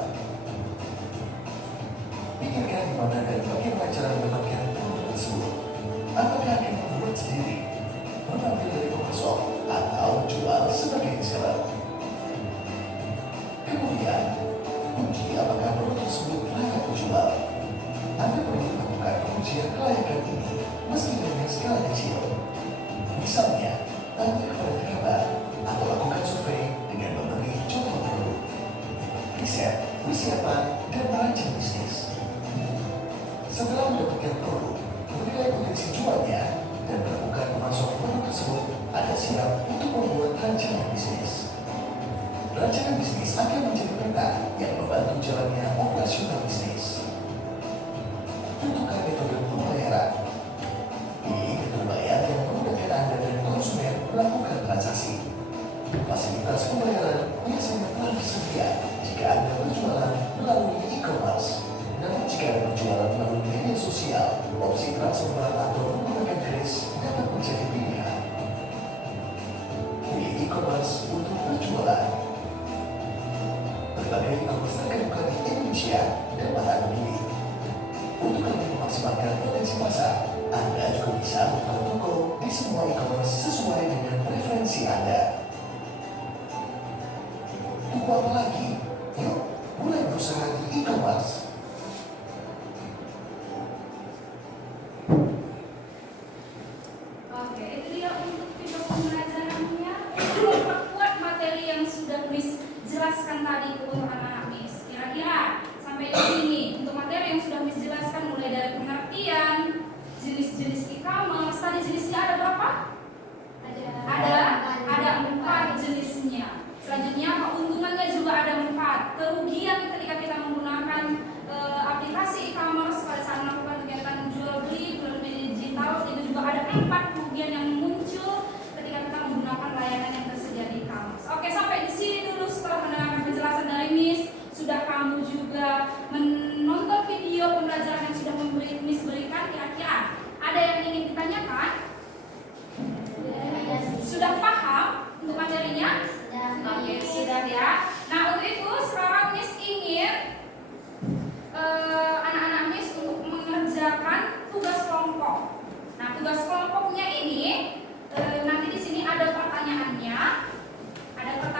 Pikirkan di mana dan bagaimana cara mendapatkan produk tersebut. Apakah akan membuat sendiri, mengambil dari pemasok, atau jual sebagai reseller? Kemudian, uji apakah produk tersebut layak dijual. Anda perlu melakukan pengujian kelayakan ini meski dengan skala kecil. Misalnya, tanya kepada kerabat atau lakukan survei dengan memberi contoh produk. Riset, persiapan, dan merancang bisnis. Setelah mendapatkan produk, menilai potensi jualnya, dan menemukan pemasok produk tersebut, Anda siap untuk membuat rancangan bisnis. Rancangan bisnis akan menjadi peta yang membantu jalannya operasional bisnis. Tentukan metode pembayaran. Pilih metode bayar yang memudahkan Anda dan konsumen melakukan transaksi. Fasilitas pembayaran biasanya telah tersedia jika Anda berjualan melalui e-commerce. Namun jika Anda berjualan melalui media sosial, opsi transfer atau menggunakan kris dapat menjadi pilihan. Pilih e-commerce untuk berjualan. Berbagai e-commerce terkemuka di Indonesia dapat Anda pilih. Untuk lebih memaksimalkan potensi pasar, Anda juga bisa membuka toko di semua e-commerce sesuai dengan preferensi Anda. Tunggu apa lagi? Yuk, mulai berusaha di e-commerce. Oke, itu dia untuk video pembelajarannya.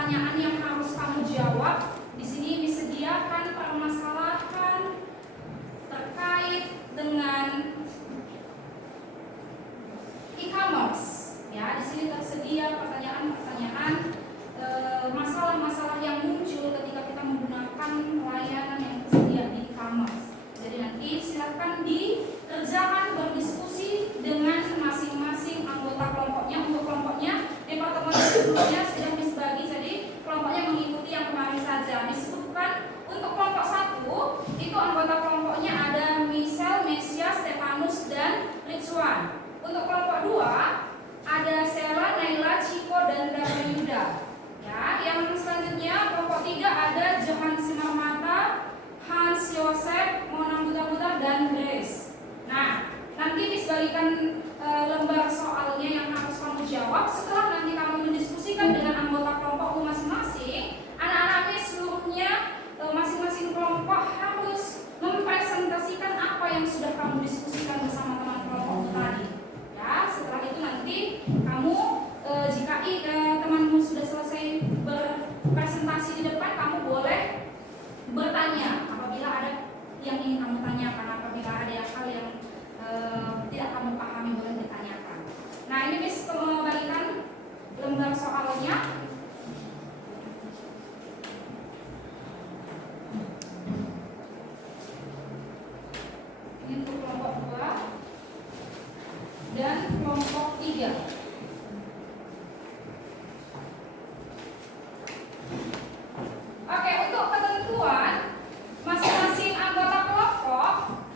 pertanyaan yang harus kamu jawab. Di sini disediakan permasalahan terkait dengan e-commerce. Ya, di sini tersedia pertanyaan-pertanyaan masalah-masalah yang muncul ketika kita menggunakan layanan yang tersedia di e-commerce. Jadi nanti silakan dikerjakan berdiskusi dengan masing-masing anggota kelompoknya. Untuk kelompoknya di pertemuan sebelumnya sudah dibagi, jadi kelompoknya mengikuti yang kemarin saja. Disebutkan untuk kelompok 1 itu anggota kelompoknya ada Michelle, Mesia, Stefanus, dan Rizwan. Untuk kelompok 2 ada Sela, Naila, Ciko, dan Yuda. Ya, yang selanjutnya kelompok 3 ada Johan Simarmata, Hans Yosef, Mona Buta-Buta, dan Grace. Nah, nanti disebagikan lembar soalnya yang harus kamu jawab. Setelah nanti kamu mendiskusikan dengan anggota kelompokmu masing-masing, anak-anak ini seluruhnya masing-masing kelompok harus mempresentasikan apa yang sudah kamu diskusikan bersama teman kelompokmu tadi. Ya, setelah itu nanti kamu jika temanmu sudah selesai berpresentasi di depan, kamu boleh bertanya apabila ada yang ingin kamu tanyakan, apabila ada hal yang tidak kamu pahami boleh ditanyakan. Nah, ini Miss membagikan lembar soalnya. Ini untuk kelompok 2 dan kelompok 3. Oke, untuk ketentuan masing-masing anggota kelompok,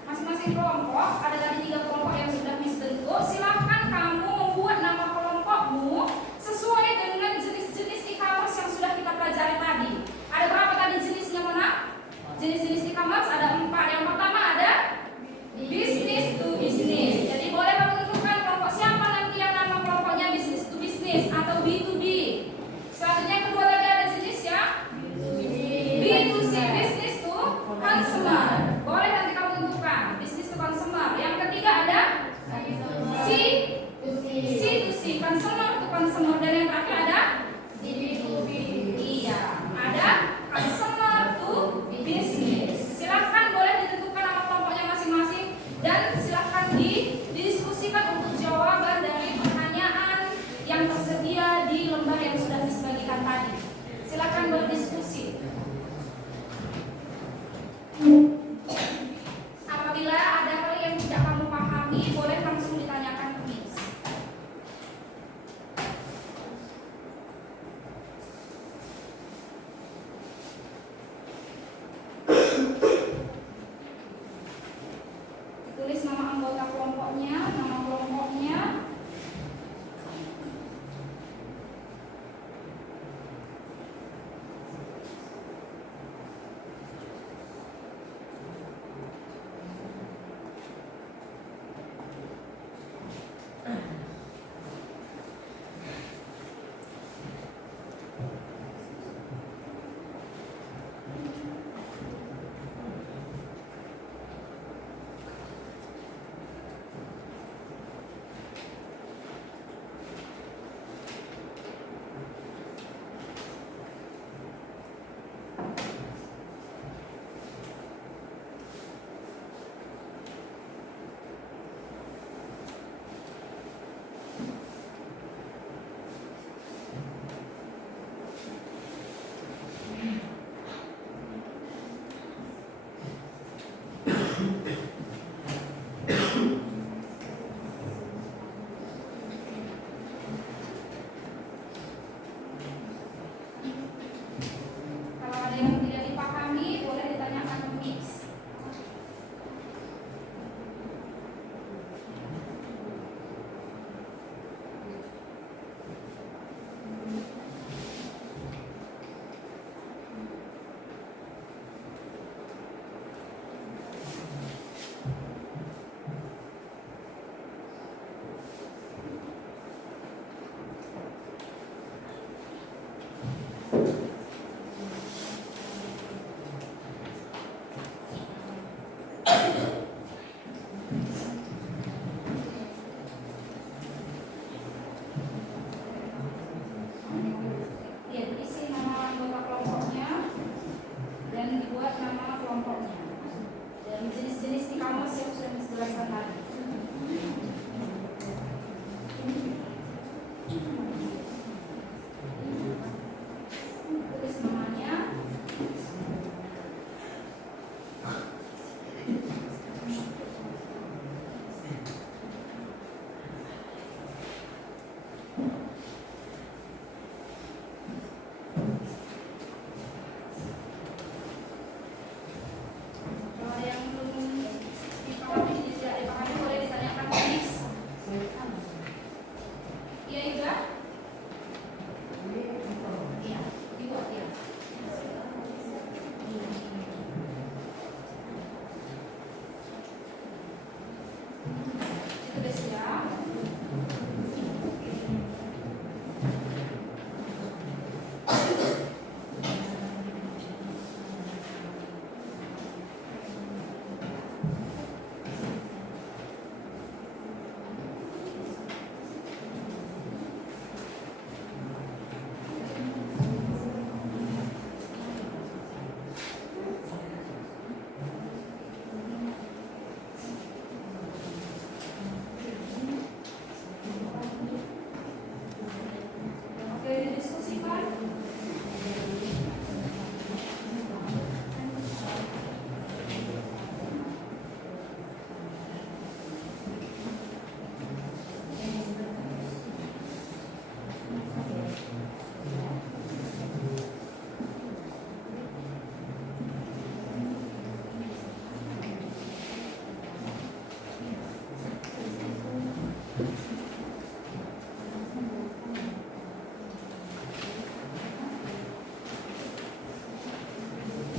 masing-masing kelompok ada tadi 3 kelompok yang sudah Miss bentuk. Silakan kamu membuat nama kelompokmu sesuai dengan jenis-jenis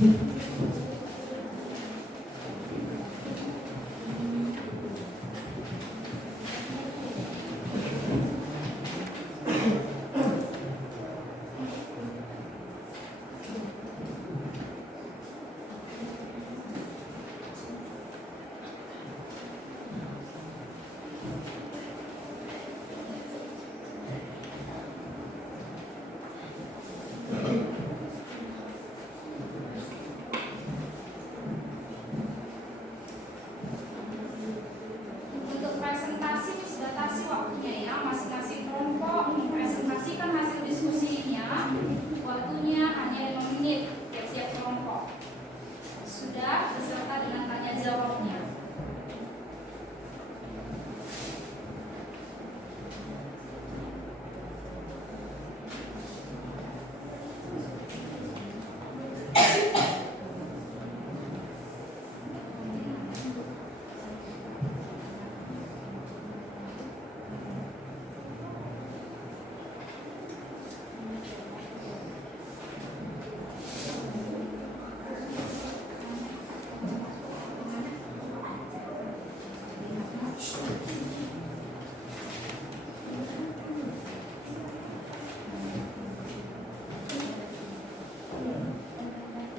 Untuk presentasi dibatasi waktunya ya, masing-masing kelompok mempresentasikan hasil diskusinya. Waktunya hanya 5 menit tiap kelompok. Sudah beserta dengan tanya jawabnya.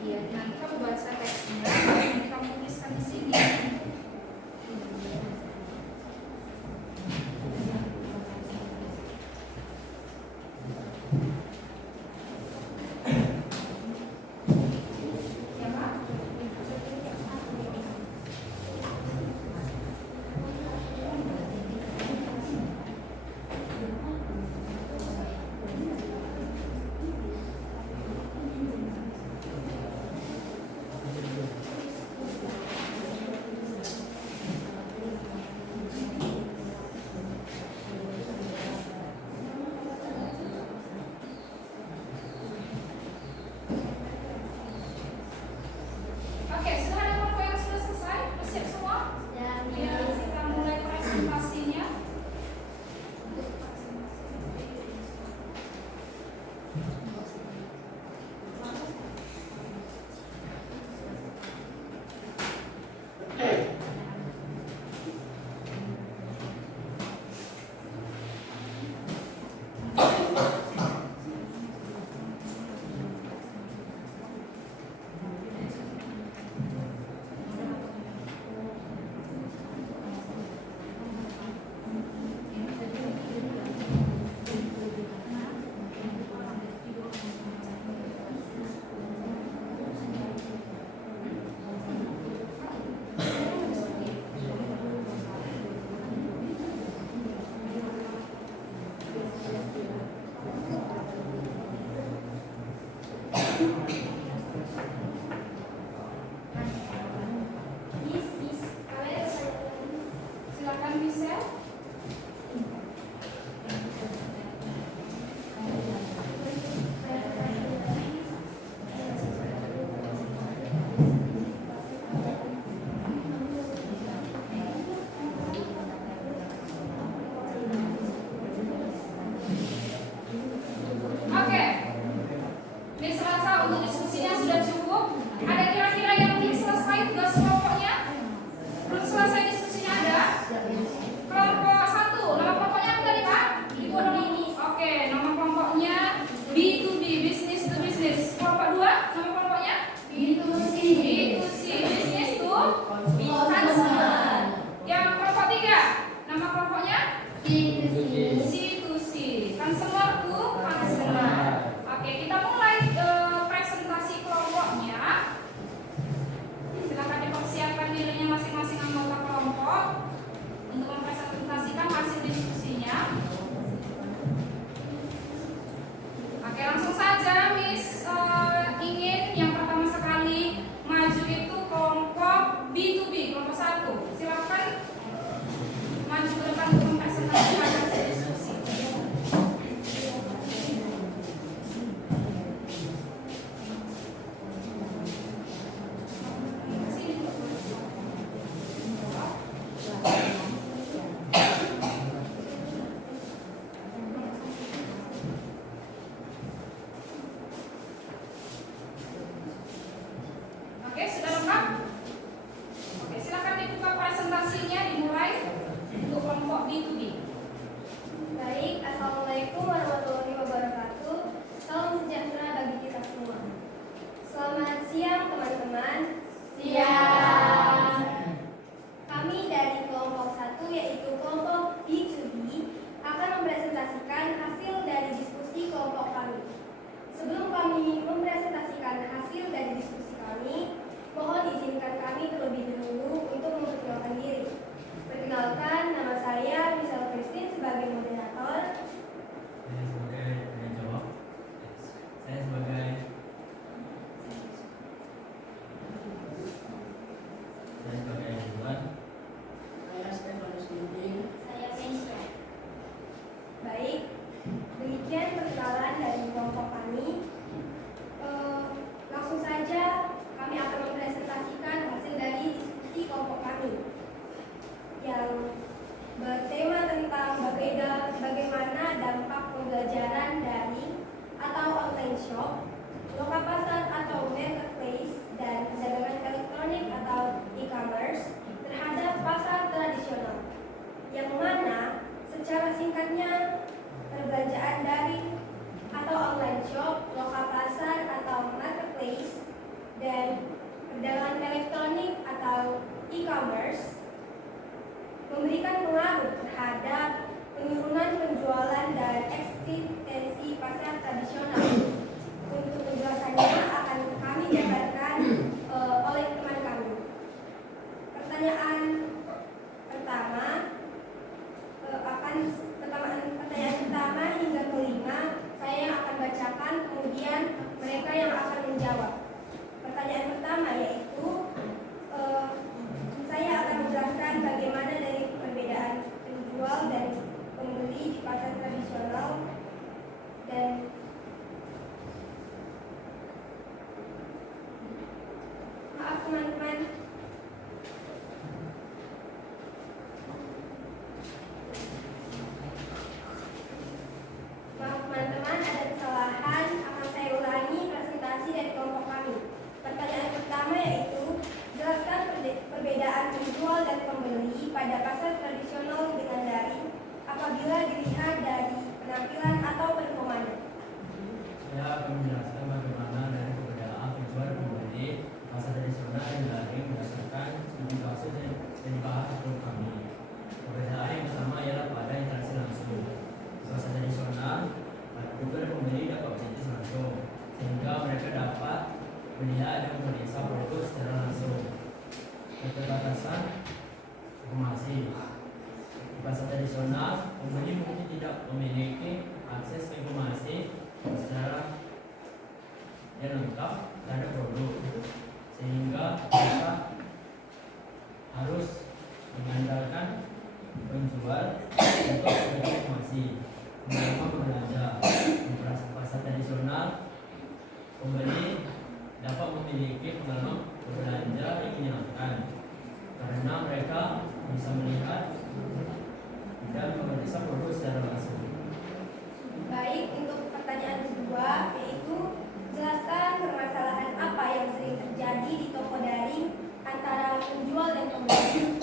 Iya, nanti kamu baca teksnya, nanti kamu tuliskan di sini. Ya, Pak? Oke, sudah ada kelompok yang sudah selesai? Siap semua? Dan Ya, kita mulai presentasinya. online shop, lokal pasar atau marketplace, dan perdagangan elektronik atau e-commerce memberikan pengaruh terhadap penurunan penjualan dan eksistensi pasar tradisional. Untuk penjelasannya akan kami jabarkan oleh teman kami. Pertanyaan pertama hingga kelima saya akan bacakan, kemudian mereka yang akan menjawab. Pertanyaan pertama yaitu saya akan menjelaskan bagaimana dari perbedaan penjual dan pembeli di pasar tradisional dan maaf teman-teman. Maaf teman-teman, ada kesalahan. Akan saya ulangi presentasi dari kelompok kami. Pertanyaan pertama yaitu jelaskan perbedaan penjual dan pembeli pada pasar tradisional dengan daring apabila dilihat dari penampilan atau performanya. Saya akan menjelaskan bagaimana dari perbedaan penjual dan pembeli pasar tradisional dan daring berdasarkan studi kasus yang dibahas sebelum kami. Perbedaan yang pertama ialah pada interaksi langsung. Pasar tradisional, penjual dan pembeli dapat bisnis langsung, sehingga mereka dapat melihat dan memeriksa produk secara langsung. Keterbatasan informasi. Di pasar tradisional, pembeli mungkin tidak memiliki akses ke informasi secara yang lengkap terhadap produk, sehingga mereka harus mengandalkan penjual untuk memberi informasi mengenai berbelanja. Di pasar tradisional, pembeli dapat memiliki pengalaman berbelanja yang menyenangkan karena mereka bisa melihat dan memeriksa produk secara langsung. Baik, untuk pertanyaan kedua yaitu jelaskan permasalahan apa yang sering terjadi di toko daring antara penjual dan pembeli.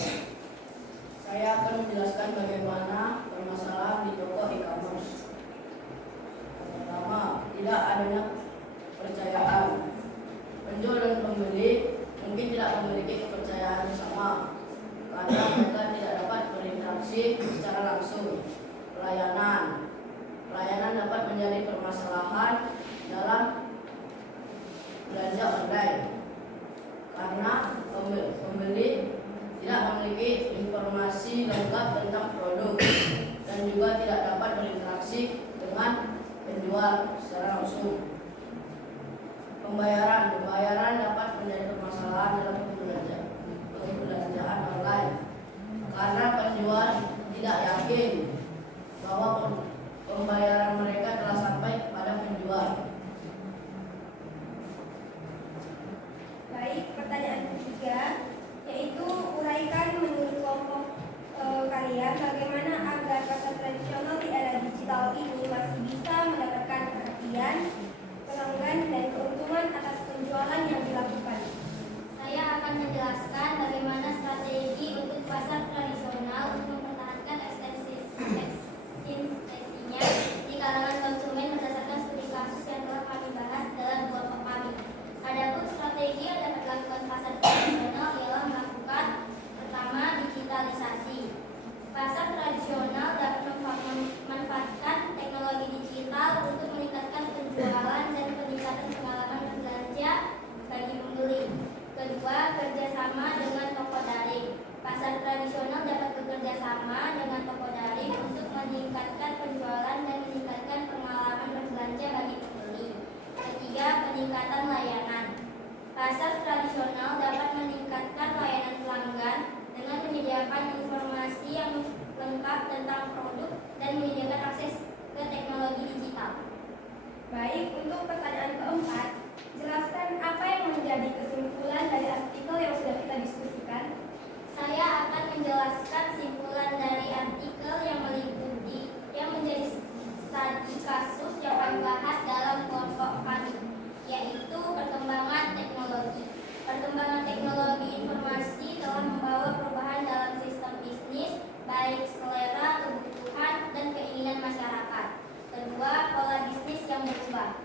Saya akan menjelaskan bagaimana permasalahan di toko e-commerce. Pertama, tidak adanya kepercayaan. Penjual dan pembeli mungkin tidak memiliki kepercayaan yang sama karena mereka tidak dapat berinteraksi secara langsung. Pelayanan dapat menjadi permasalahan dalam belanja online karena pembeli tidak memiliki informasi lengkap tentang produk dan juga tidak dapat berinteraksi dengan penjual secara langsung. Pembayaran dapat menjadi permasalahan dalam perbelanjaan online karena penjual tidak yakin bahwa pembayaran mereka telah sampai kepada penjual. Baik, pertanyaan ketiga yaitu uraikan menurut kelompok kalian bagaimana agar pasar tradisional di era digital ini masih bisa mendapatkan perhatian pelanggan dan keuntungan atas penjualan yang dilakukan. Saya akan menjelaskan bagaimana strategi untuk pasar tradisional untuk mempertahankan eksistensinya di kalangan konsumen berdasarkan studi kasus yang telah kami bahas dalam kelompok kami. Adapun strategi yang dapat dilakukan pasar tradisional ialah melakukan pertama, digitalisasi. Pasar tradisional dapat memanfaatkan teknologi digital untuk meningkatkan penjualan dan peningkatan pengalaman berbelanja bagi pembeli. Kedua, kerjasama dengan toko daring. Pasar tradisional dapat bekerja sama dengan toko daring untuk meningkatkan penjualan dan meningkatkan pengalaman berbelanja bagi pembeli. Ketiga, peningkatan layanan. Pasar tradisional dapat meningkatkan layanan pelanggan dengan menyediakan informasi yang lengkap tentang produk dan menyediakan akses ke teknologi digital. Baik, untuk pertanyaan keempat, jelaskan apa yang menjadi kesimpulan dari artikel yang sudah kita diskusikan. Saya akan menjelaskan simpulan dari artikel yang meliputi yang menjadi studi kasus yang kami bahas dalam kelompok kami, yaitu perkembangan teknologi. Perkembangan teknologi informasi telah membawa perubahan dalam sistem bisnis, baik selera, kebutuhan, dan keinginan masyarakat. Kedua, pola bisnis yang berubah.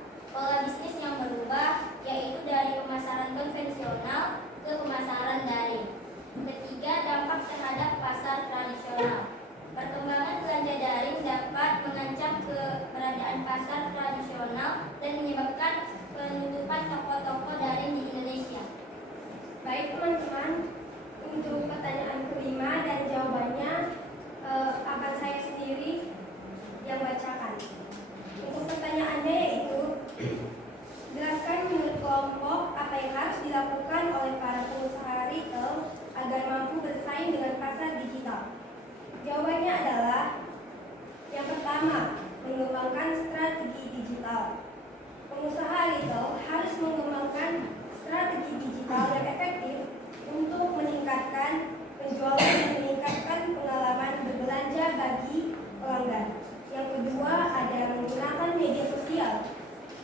hal yang efektif untuk meningkatkan penjualan dan meningkatkan pengalaman berbelanja bagi pelanggan. Yang kedua ada menggunakan media sosial.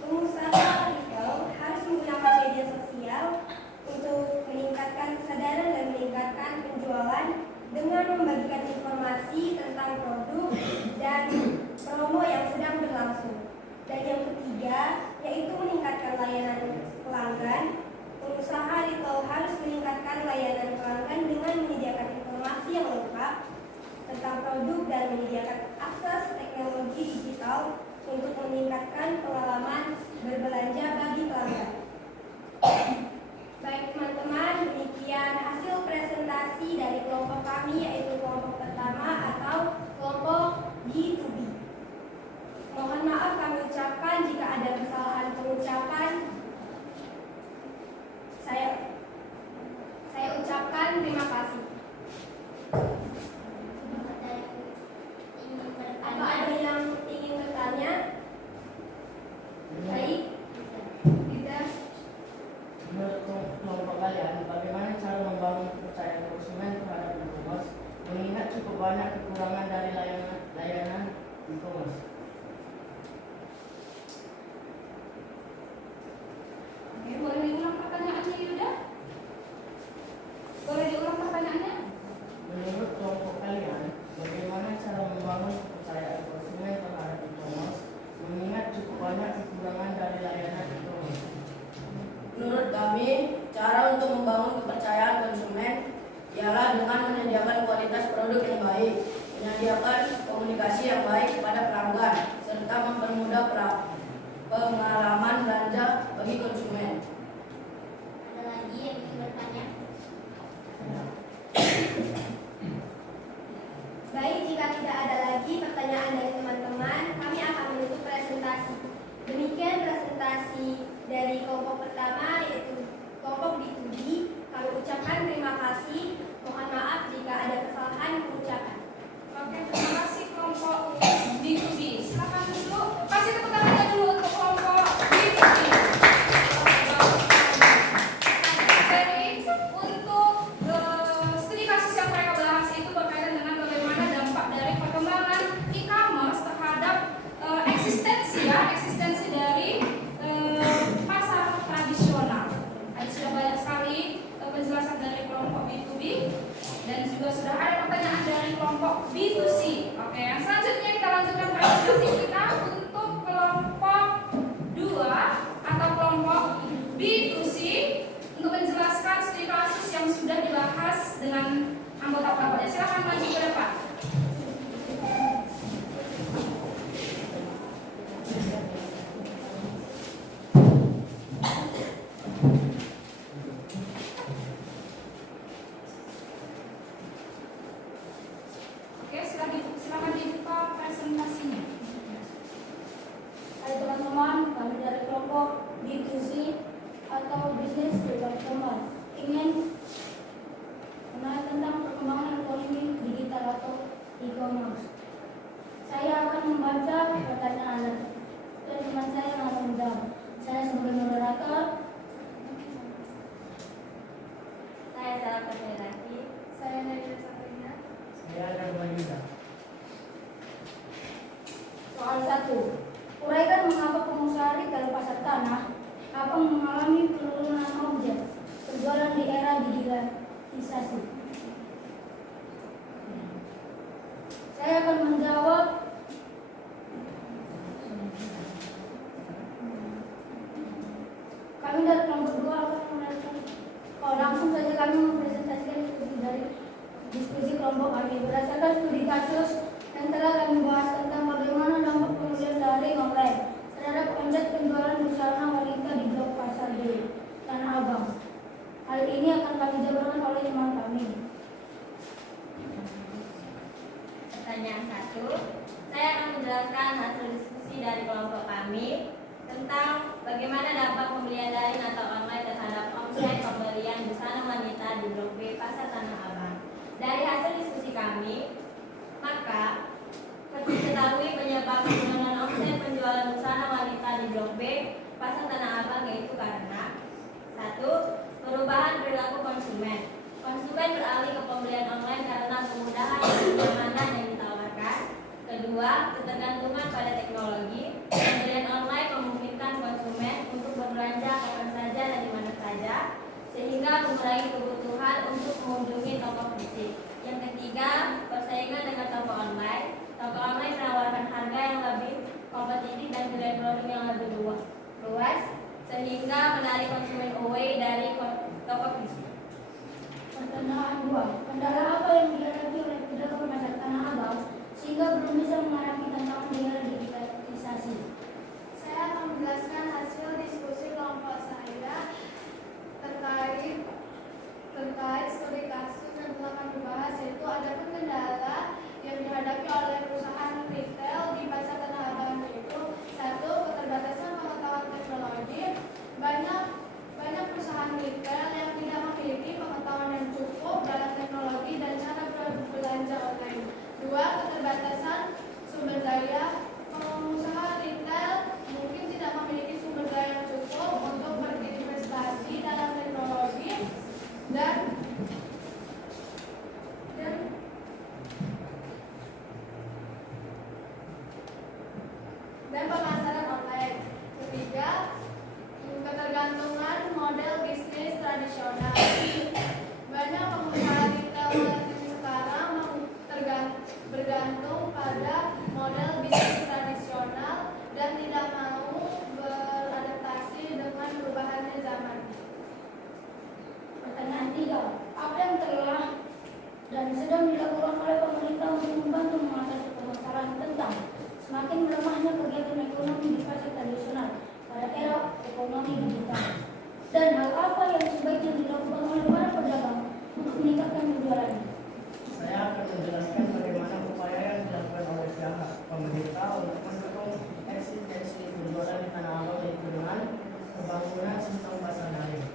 Pengusaha retail harus menggunakan media sosial untuk meningkatkan kesadaran dan meningkatkan penjualan dengan membagikan informasi tentang produk dan promo yang sedang berlangsung. Dan yang ketiga yaitu meningkatkan layanan pelanggan. Pengusaha retail harus meningkatkan layanan pelanggan dengan menyediakan informasi yang lengkap tentang produk dan menyediakan akses teknologi digital untuk meningkatkan pengalaman berbelanja bagi pelanggan. Baik teman-teman, demikian hasil presentasi dari kelompok kami yaitu kelompok pertama atau kelompok B2B. Mohon maaf kami ucapkan jika ada kesalahan pengucapan. Saya ucapkan terima kasih. Apa ada yang ingin bertanya? Baik. Tidak. Menurut kelompok kalian, bagaimana cara membangun kepercayaan konsumen terhadap e-commerce mengingat cukup banyak kekurangan dari layanan e-commerce? Oke, boleh diulang pertanyaannya Yuda? Boleh diulang pertanyaannya? Menurut kelompok kalian, bagaimana cara membangun kepercayaan konsumen terhadap e-commerce mengingat cukup banyak kekurangan dari layanan e-commerce? Menurut kami, cara untuk membangun kepercayaan konsumen ialah dengan menyediakan kualitas produk yang baik, menyediakan komunikasi yang baik kepada pelanggan, serta mempermudah pengalaman belanja bagi konsumen. Ada lagi yang ingin bertanya? Baik, jika tidak ada lagi pertanyaan dari teman-teman, kami akan menutup presentasi. Demikian presentasi dari kelompok pertama yaitu kelompok B2B. Kami ucapkan terima kasih. Mohon maaf jika ada kesalahan pengucapan. Oke, terima kasih kelompok B2B. Silakan dulu, kasih tepuk tangannya dulu untuk kelompok B2B. Jadi untuk studi kasus yang mereka bahas itu berkaitan dengan bagaimana dampak dari perkembangan e-commerce terhadap eksistensi dari pasar tradisional. Ada sudah banyak sekali penjelasan dari kelompok B2B dan juga sudah ada pertanyaan dari kelompok B2C. Oke, yang selanjutnya kita lanjutkan presentasi kita untuk kelompok 2 atau kelompok B2C untuk menjelaskan studi kasus yang sudah dibahas dengan anggota kelompoknya. Silakan maju ke depan. Oke, silakan dibuka presentasinya. Hai teman-teman, kami dari kelompok B2C atau Business Development ingin mengenai tentang perkembangan ekonomi digital atau e-commerce. Saya akan membaca pertanyaan dan teman saya yang akan menjawab. Saya sebagai moderator. Saya Sarah Permilaki. Saya Nadia Sabrina. Saya ada Yuda. Soal 1. Uraikan mengapa pengusaha retail pasar tanah akan mengalami penurunan objek penjualan di era digitalisasi. Saya akan menjawab. Kami dari kelompok 2 akan menjelaskan. Langsung saja kami mempresentasikan studi dari diskusi kelompok kami berdasarkan studi kasus yang telah kami bahas tentang bagaimana dampak pembelian daring online terhadap omset penjualan busana wanita di blok pasar D Tanah Abang. Hal ini akan kami jabarkan oleh teman kami. Pertanyaan 1. Saya akan menjelaskan hasil diskusi dari kelompok kami tentang bagaimana dampak pembelian daring atau online terhadap omset pembelian busana wanita di Blok B Pasar Tanah Abang. Dari hasil diskusi kami, maka diketahui penyebab penurunan omset penjualan busana wanita di Blok B Pasar Tanah Abang yaitu karena 1. Perubahan perilaku konsumen. Konsumen beralih ke pembelian online karena kemudahan dan kenyamanan yang ditawarkan. Kedua, ketergantungan pada teknologi. Pembelian online memungkinkan konsumen untuk berbelanja kapan saja dan di mana saja, sehingga mengurangi kebutuhan untuk mengunjungi toko fisik. Yang ketiga, persaingan dengan toko online. Toko online menawarkan harga yang lebih kompetitif dan pilihan produk yang lebih luas, sehingga menarik konsumen away dari toko fisik. Pertanyaan 2. Kendala apa yang dihadapi oleh pedagang pasar Tanah Abang sehingga belum bisa menghadapi tantangan dengan digitalisasi? Saya akan menjelaskan hasil diskusi kelompok saya terkait studi kasus yang telah kami bahas, yaitu ada kendala yang dihadapi oleh perusahaan retail di pasar Tanah Abang, yaitu 1. Keterbatasan pengetahuan teknologi. Banyak perusahaan retail yang tidak memiliki pengetahuan yang cukup dalam teknologi dan cara berbelanja online. 2. Keterbatasan sumber daya. Pengusaha retail mungkin tidak memiliki sumber daya yang cukup untuk berinvestasi dalam teknologi dan pemasaran online. Ketiga, ketergantungan model bisnis tradisional. Banyak pengusaha retail sekarang bergantung pada model bisnis tradisional dan tidak mau beradaptasi dengan perubahannya zaman. Pertanyaan 3. Apa yang telah dan sedang dilakukan oleh pemerintah untuk membantu mengatasi permasalahan tentang semakin melemahnya kegiatan ekonomi di pasar tradisional pada era ekonomi digital? Dan hal apa yang sebaiknya dilakukan oleh para pedagang untuk meningkatkan penjualannya? Saya akan menjelaskan bagaimana upaya yang dilakukan oleh pihak pemerintah untuk mendukung eksistensi penjualan di Tanah Abang, yaitu dengan pembangunan sistem pasar daring.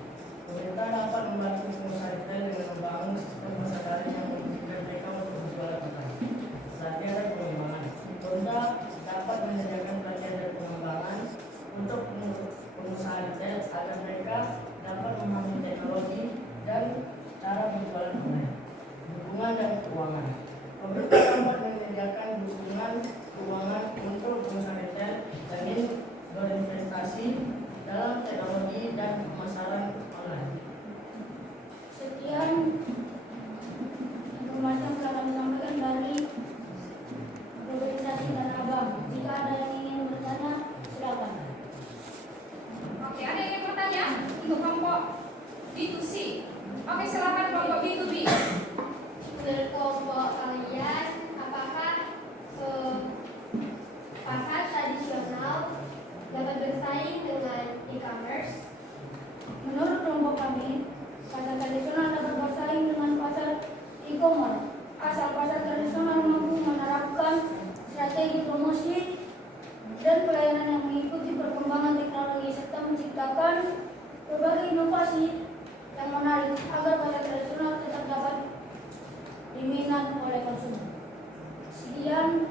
Pemerintah dapat membantu pengusaha retail dengan membangun sistem pasar daring yang memungkinkan mereka untuk berjualan online. Pelatihan dan pengembangan. Pemerintah dapat menyediakan pelatihan dan pengembangan untuk pengusaha retail agar mereka dapat memahami teknologi dan cara berjualan online. Dukungan dan keuangan. Pemerintah dapat menyediakan dukungan keuangan untuk pengusaha retail dan ingin berinvestasi dalam teknologi dan pemasaran online. Sekian informasi yang telah kami sampaikan dari organisasi Tanah Abang. Jika ada yang ingin bertanya, silakan. Oke, ada yang ingin bertanya untuk kelompok B2C? Oke, silakan kelompok B2B. Menurut kelompok kalian, apakah pasar tradisional dapat bersaing dengan e-commerce? Menurut kelompok kami, pasar tradisional dapat bersaing dengan pasar e-commerce asal pasar tradisional mampu menerapkan strategi promosi dan pelayanan yang mengikuti perkembangan teknologi serta menciptakan berbagai inovasi yang menarik agar pasar tradisional tetap dapat diminat oleh konsumen. Sekian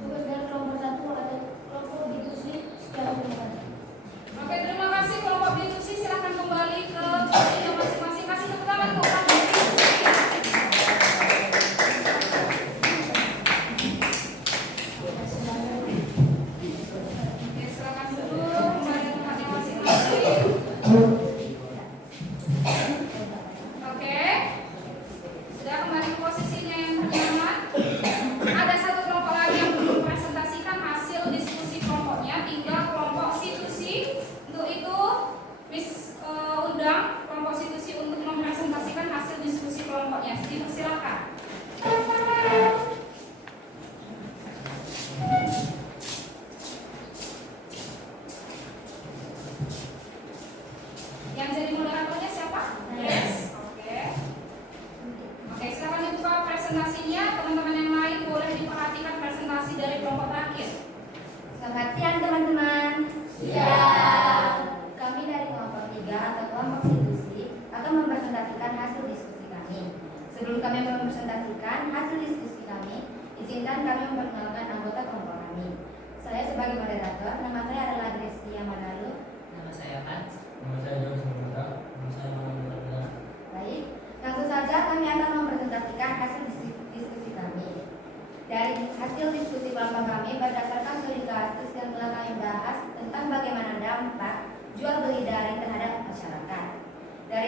tugas dari kelompok 1 atau kelompok B2C. Sekian terima kasih. Oke, terima kasih kelompok B2C. Silakan kembali ke posisinya masing-masing. Kasih tepuk tangan untuk kelompok B2C. Oke, silakan duduk kembali ke tempatnya masing-masing. Oke, sudah kembali ke posisinya yang nyaman.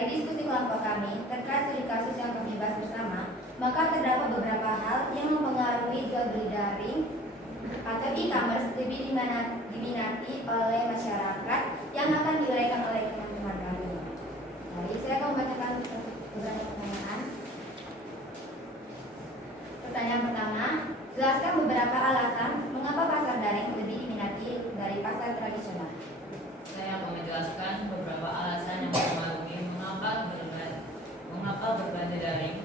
Dari diskusi kelompok kami terkait studi kasus yang kami bahas bersama, maka terdapat beberapa hal yang mempengaruhi jual beli daring atau e-commerce lebih diminati oleh masyarakat yang akan diuraikan oleh teman-teman kami. Jadi saya akan membacakan beberapa pertanyaan. Pertanyaan pertama, jelaskan beberapa alasan mengapa pasar daring lebih diminati dari pasar tradisional. Saya akan menjelaskan beberapa alasan yang mempengaruhi mengapa berbelanja daring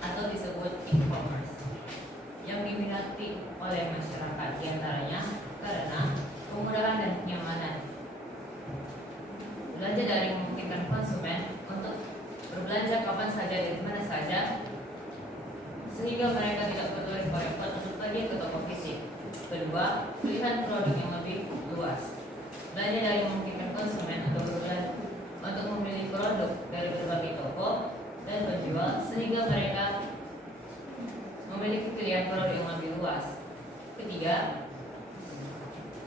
atau disebut e-commerce yang diminati oleh masyarakat, diantaranya karena kemudahan dan kenyamanan. Belanja daring memungkinkan konsumen untuk berbelanja kapan saja dan mana saja, sehingga mereka tidak perlu repot-repot untuk pergi ke toko fisik. Kedua, pilihan produk yang lebih luas. Belanja daring memungkinkan konsumen untuk memilih produk dari berbagai toko dan penjual, sehingga mereka memiliki pilihan produk yang lebih luas. Ketiga,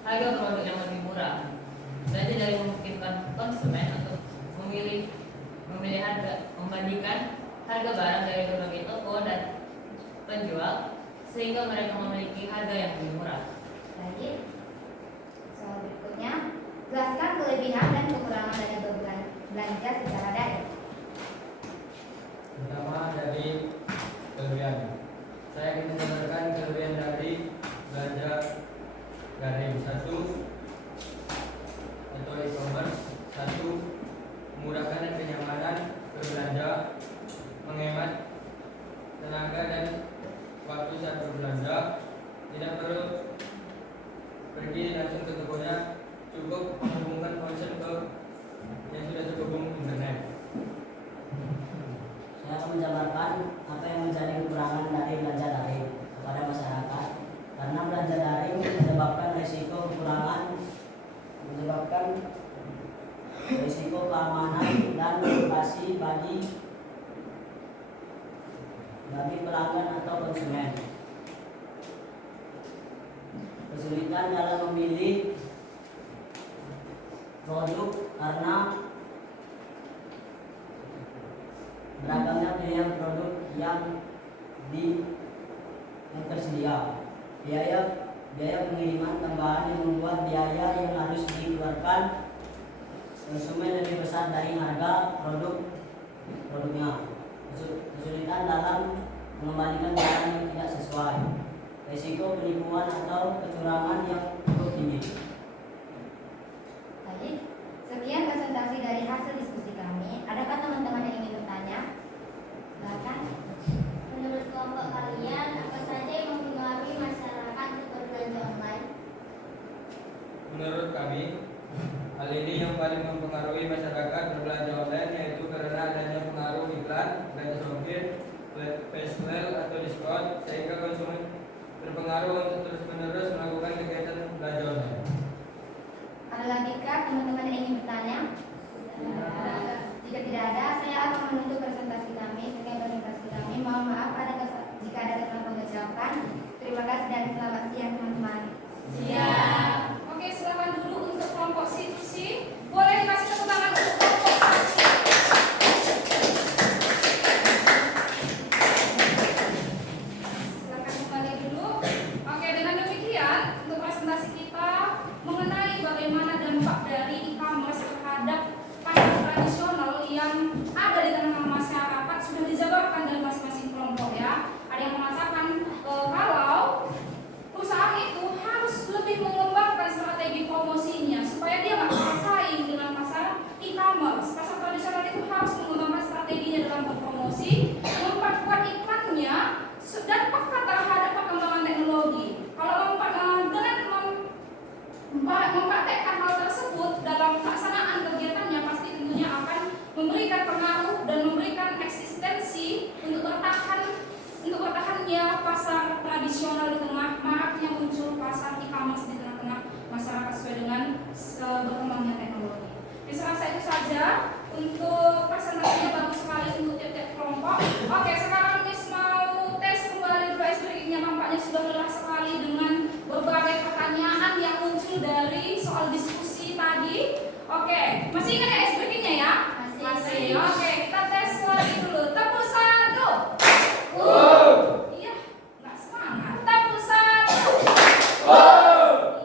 harga produk yang lebih murah. Belanja daring memungkinkan konsumen untuk membandingkan harga barang dari berbagai toko dan penjual, sehingga mereka memiliki harga yang lebih murah. Lanjut, soal berikutnya, jelaskan kelebihan dan kekurangan dari berbelanja secara daring. Pertama, dari kelebihan. Saya ingin menggambarkan kelebihan dari belanja daring. Satu, atau e-commerce. Satu, memudahkan dan kenyamanan berbelanja, menghemat tenaga dan waktu saat berbelanja, tidak perlu pergi langsung ke tokonya, cukup menghubungkan ponsel ke yang sudah terhubung internet. Saya akan menjabarkan apa yang menjadi kekurangan dari belanja daring kepada masyarakat. Karena belanja daring menyebabkan risiko keamanan dan privasi bagi pelanggan atau konsumen. Kesulitan dalam memilih produk karena beragamnya pilihan produk yang tersedia. Biaya pengiriman tambahan yang membuat biaya yang harus dikeluarkan konsumen lebih besar dari harga produknya. Kesulitan dalam mengembalikan barang yang tidak sesuai. Risiko penipuan atau kecurangan yang cukup tinggi. Baik, sekian presentasi dari hasil diskusi kami. Adakah teman-teman yang ingin bertanya? Silakan. Menurut kelompok kalian, apa saja yang mempengaruhi masyarakat untuk berbelanja online? Menurut kami, hal ini yang paling mempengaruhi masyarakat berbelanja online, yaitu karena adanya pengaruh iklan, belanja songkir, flash sale atau diskon, sehingga konsumen berpengaruh untuk terus-menerus melakukan kegiatan belanja online. Ada lagi kah teman-teman yang ingin bertanya? Jika tidak ada, saya akan menutup presentasi kami. Sekian presentasi kami. Mohon maaf jika ada kesalahan pengucapan. Terima kasih dan selamat siang teman-teman. Siap. Oke, silakan dulu untuk kelompok C2C. Boleh dikasih tepuk tangan untuk kelompok C. Silakan kembali dulu. Oke, dengan demikian untuk presentasi kita mengenai bagaimana dampak dari e-commerce terhadap pasar tradisional yang ada di tengah-tengah masyarakat sudah dijabarkan dari masing-masing kelompok ya. Ada yang mengatakan kalau perusahaan itu harus lebih mengembangkan strategi promosinya supaya dia nggak bersaing dengan pasar e-commerce. Pasar tradisional itu harus mengembangkan strateginya dalam berpromosi, memperkuat iklannya dan peka terhadap perkembangan teknologi. Kalau mempraktekkan hal tersebut dalam pelaksanaan kegiatannya, pasti tentunya akan memberikan pengaruh dan memberikan eksistensi untuk bertahannya pasar tradisional di tengah maraknya muncul pasar e-commerce di tengah-tengah masyarakat sesuai dengan berkembangnya teknologi. Saya rasa itu saja untuk presentasinya, bagus sekali untuk tiap-tiap kelompok. Oke, sekarang Miss mau tes kembali dulu SBRI-nya, nampaknya sudah lelah sekali dengan berbagai pertanyaan yang muncul dari soal diskusi tadi. Oke, masih ingat ya SBRI-nya ya? Masih. Oke, kita tes lagi dulu. Tepuk satu. Iya, nggak semangat. Tepuk satu.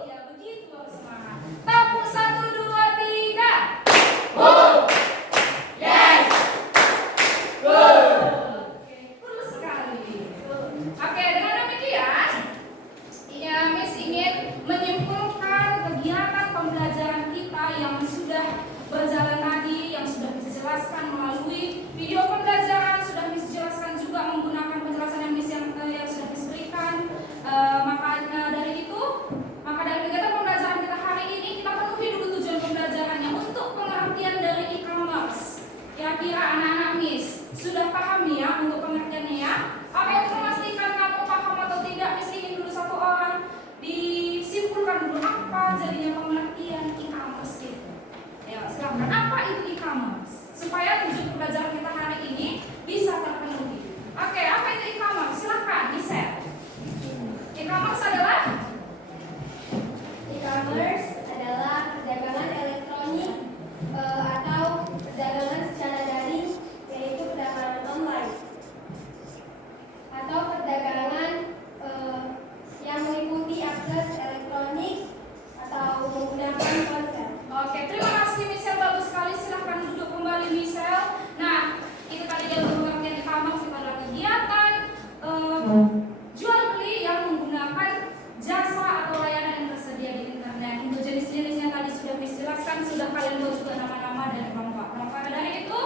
Iya, begitu harus semangat. Tepuk 1, 2, 3. Oke, betul sekali. Oke, dengan demikian, ya Miss ingin menyimpulkan kegiatan pembelajaran kita yang sudah berjalan tadi, yang sudah Miss jelaskan melalui video pembelajaran, sudah Miss jelaskan juga menggunakan penjelasan yang Miss yang sudah Miss berikan. Maka dari kegiatan pembelajaran kita hari ini, kita penuhi dulu tujuan pembelajarannya untuk pengertian dari e-commerce. Kira-kira anak-anak Miss sudah paham ya untuk pengertiannya ya? Oke, untuk memastikan kamu paham atau tidak, Miss ingin dulu satu orang disimpulkan dulu apa jadinya pengertian e-commerce itu. Ya, silakan. Apa itu e-commerce? Supaya tujuan pembelajaran kita hari ini bisa terpenuhi. Oke, apa itu e-commerce? Silakan, di-share. E-commerce adalah E-commerce adalah perdagangan elektronik atau perdagangan secara daring, yaitu perdagangan online atau perdagangan yang meliputi akses elektronik atau menggunakan ponsel. Oke, terima kasih Michelle, bagus sekali. Silahkan duduk kembali Michelle. Nah, itu tadi dia pengertian e-commerce itu adalah kegiatan jual beli yang menggunakan jasa atau layanan yang tersedia di internet. Untuk jenis-jenisnya tadi sudah Miss jelaskan, sudah kalian buat juga nama-nama dan kelompok. Maka dari itu,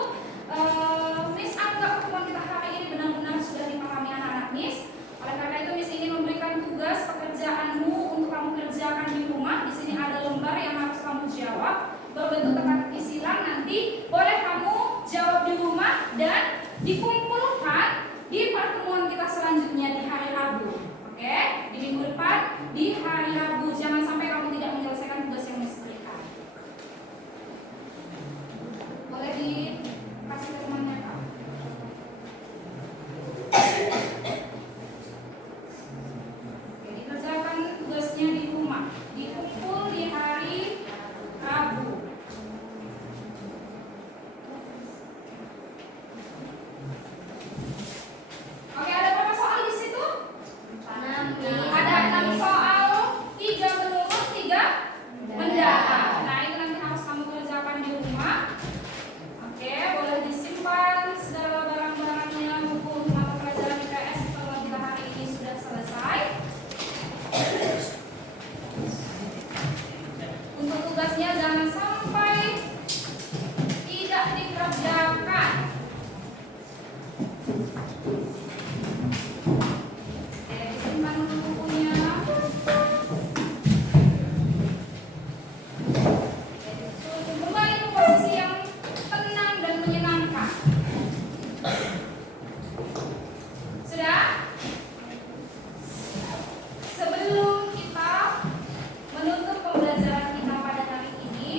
Miss anggap pertemuan kita hari ini benar-benar sudah dipahami anak-anak Miss. Oleh karena itu Miss ingin memberikan tugas pekerjaanmu untuk kamu kerjakan di rumah. Di sini ada lembar yang harus kamu jawab berbentuk teka-teki silang. Nanti boleh kamu jawab di rumah dan dikumpulkan di pertemuan kita selanjutnya di hari Rabu. Oke, di minggu depan di hari Rabu. Jangan sampai kamu tidak menyelesaikan tugas yang Miss berikan. Boleh dikasih ke temannya Kak. Oke, dikerjakan tugasnya di rumah. Dikumpul di hari Rabu. Oke, ada berapa soal di situ? 6. Ada 6 soal, 3 menurut, 3 mendapat. Nah, itu nanti harus kamu kerjakan di rumah. Oke, boleh disimpan segala barang-barangnya, buku mata pelajaran IPS kalau kita hari ini sudah selesai. Untuk tugasnya jangan sampai tidak dikerjakan. Oke, disimpan dulu bukunya. Kembali ke posisi yang tenang dan menyenangkan. Sudah? Sebelum kita menutup pembelajaran kita pada hari ini,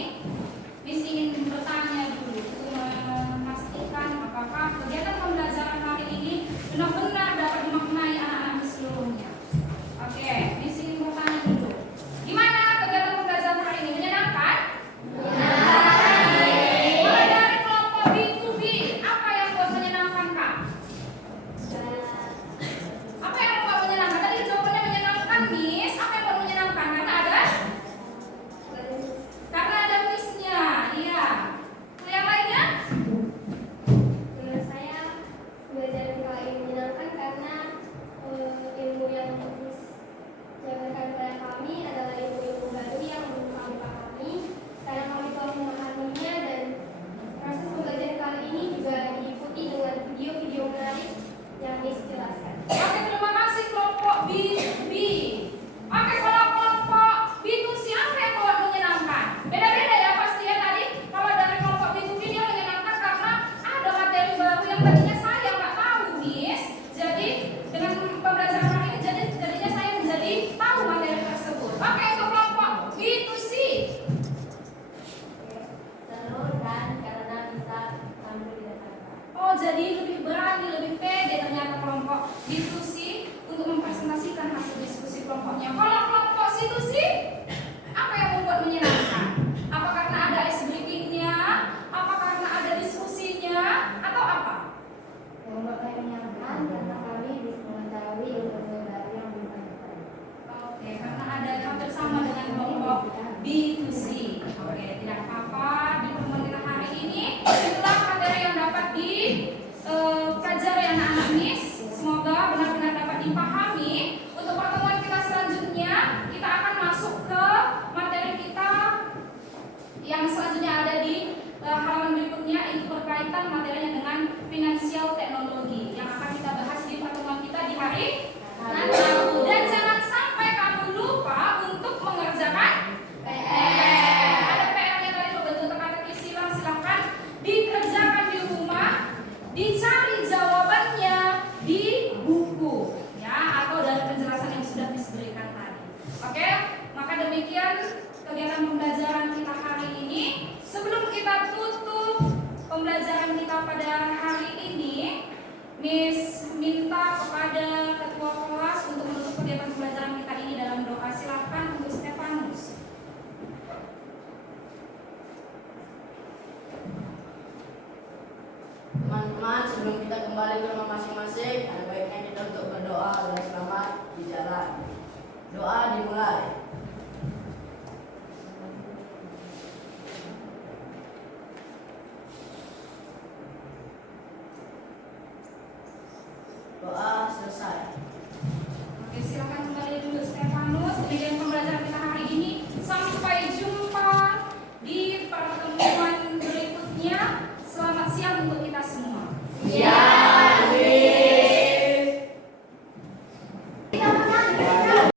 sebelum kita kembali ke rumah masing-masing, ada baiknya kita untuk berdoa agar selamat di jalan. Doa dimulai.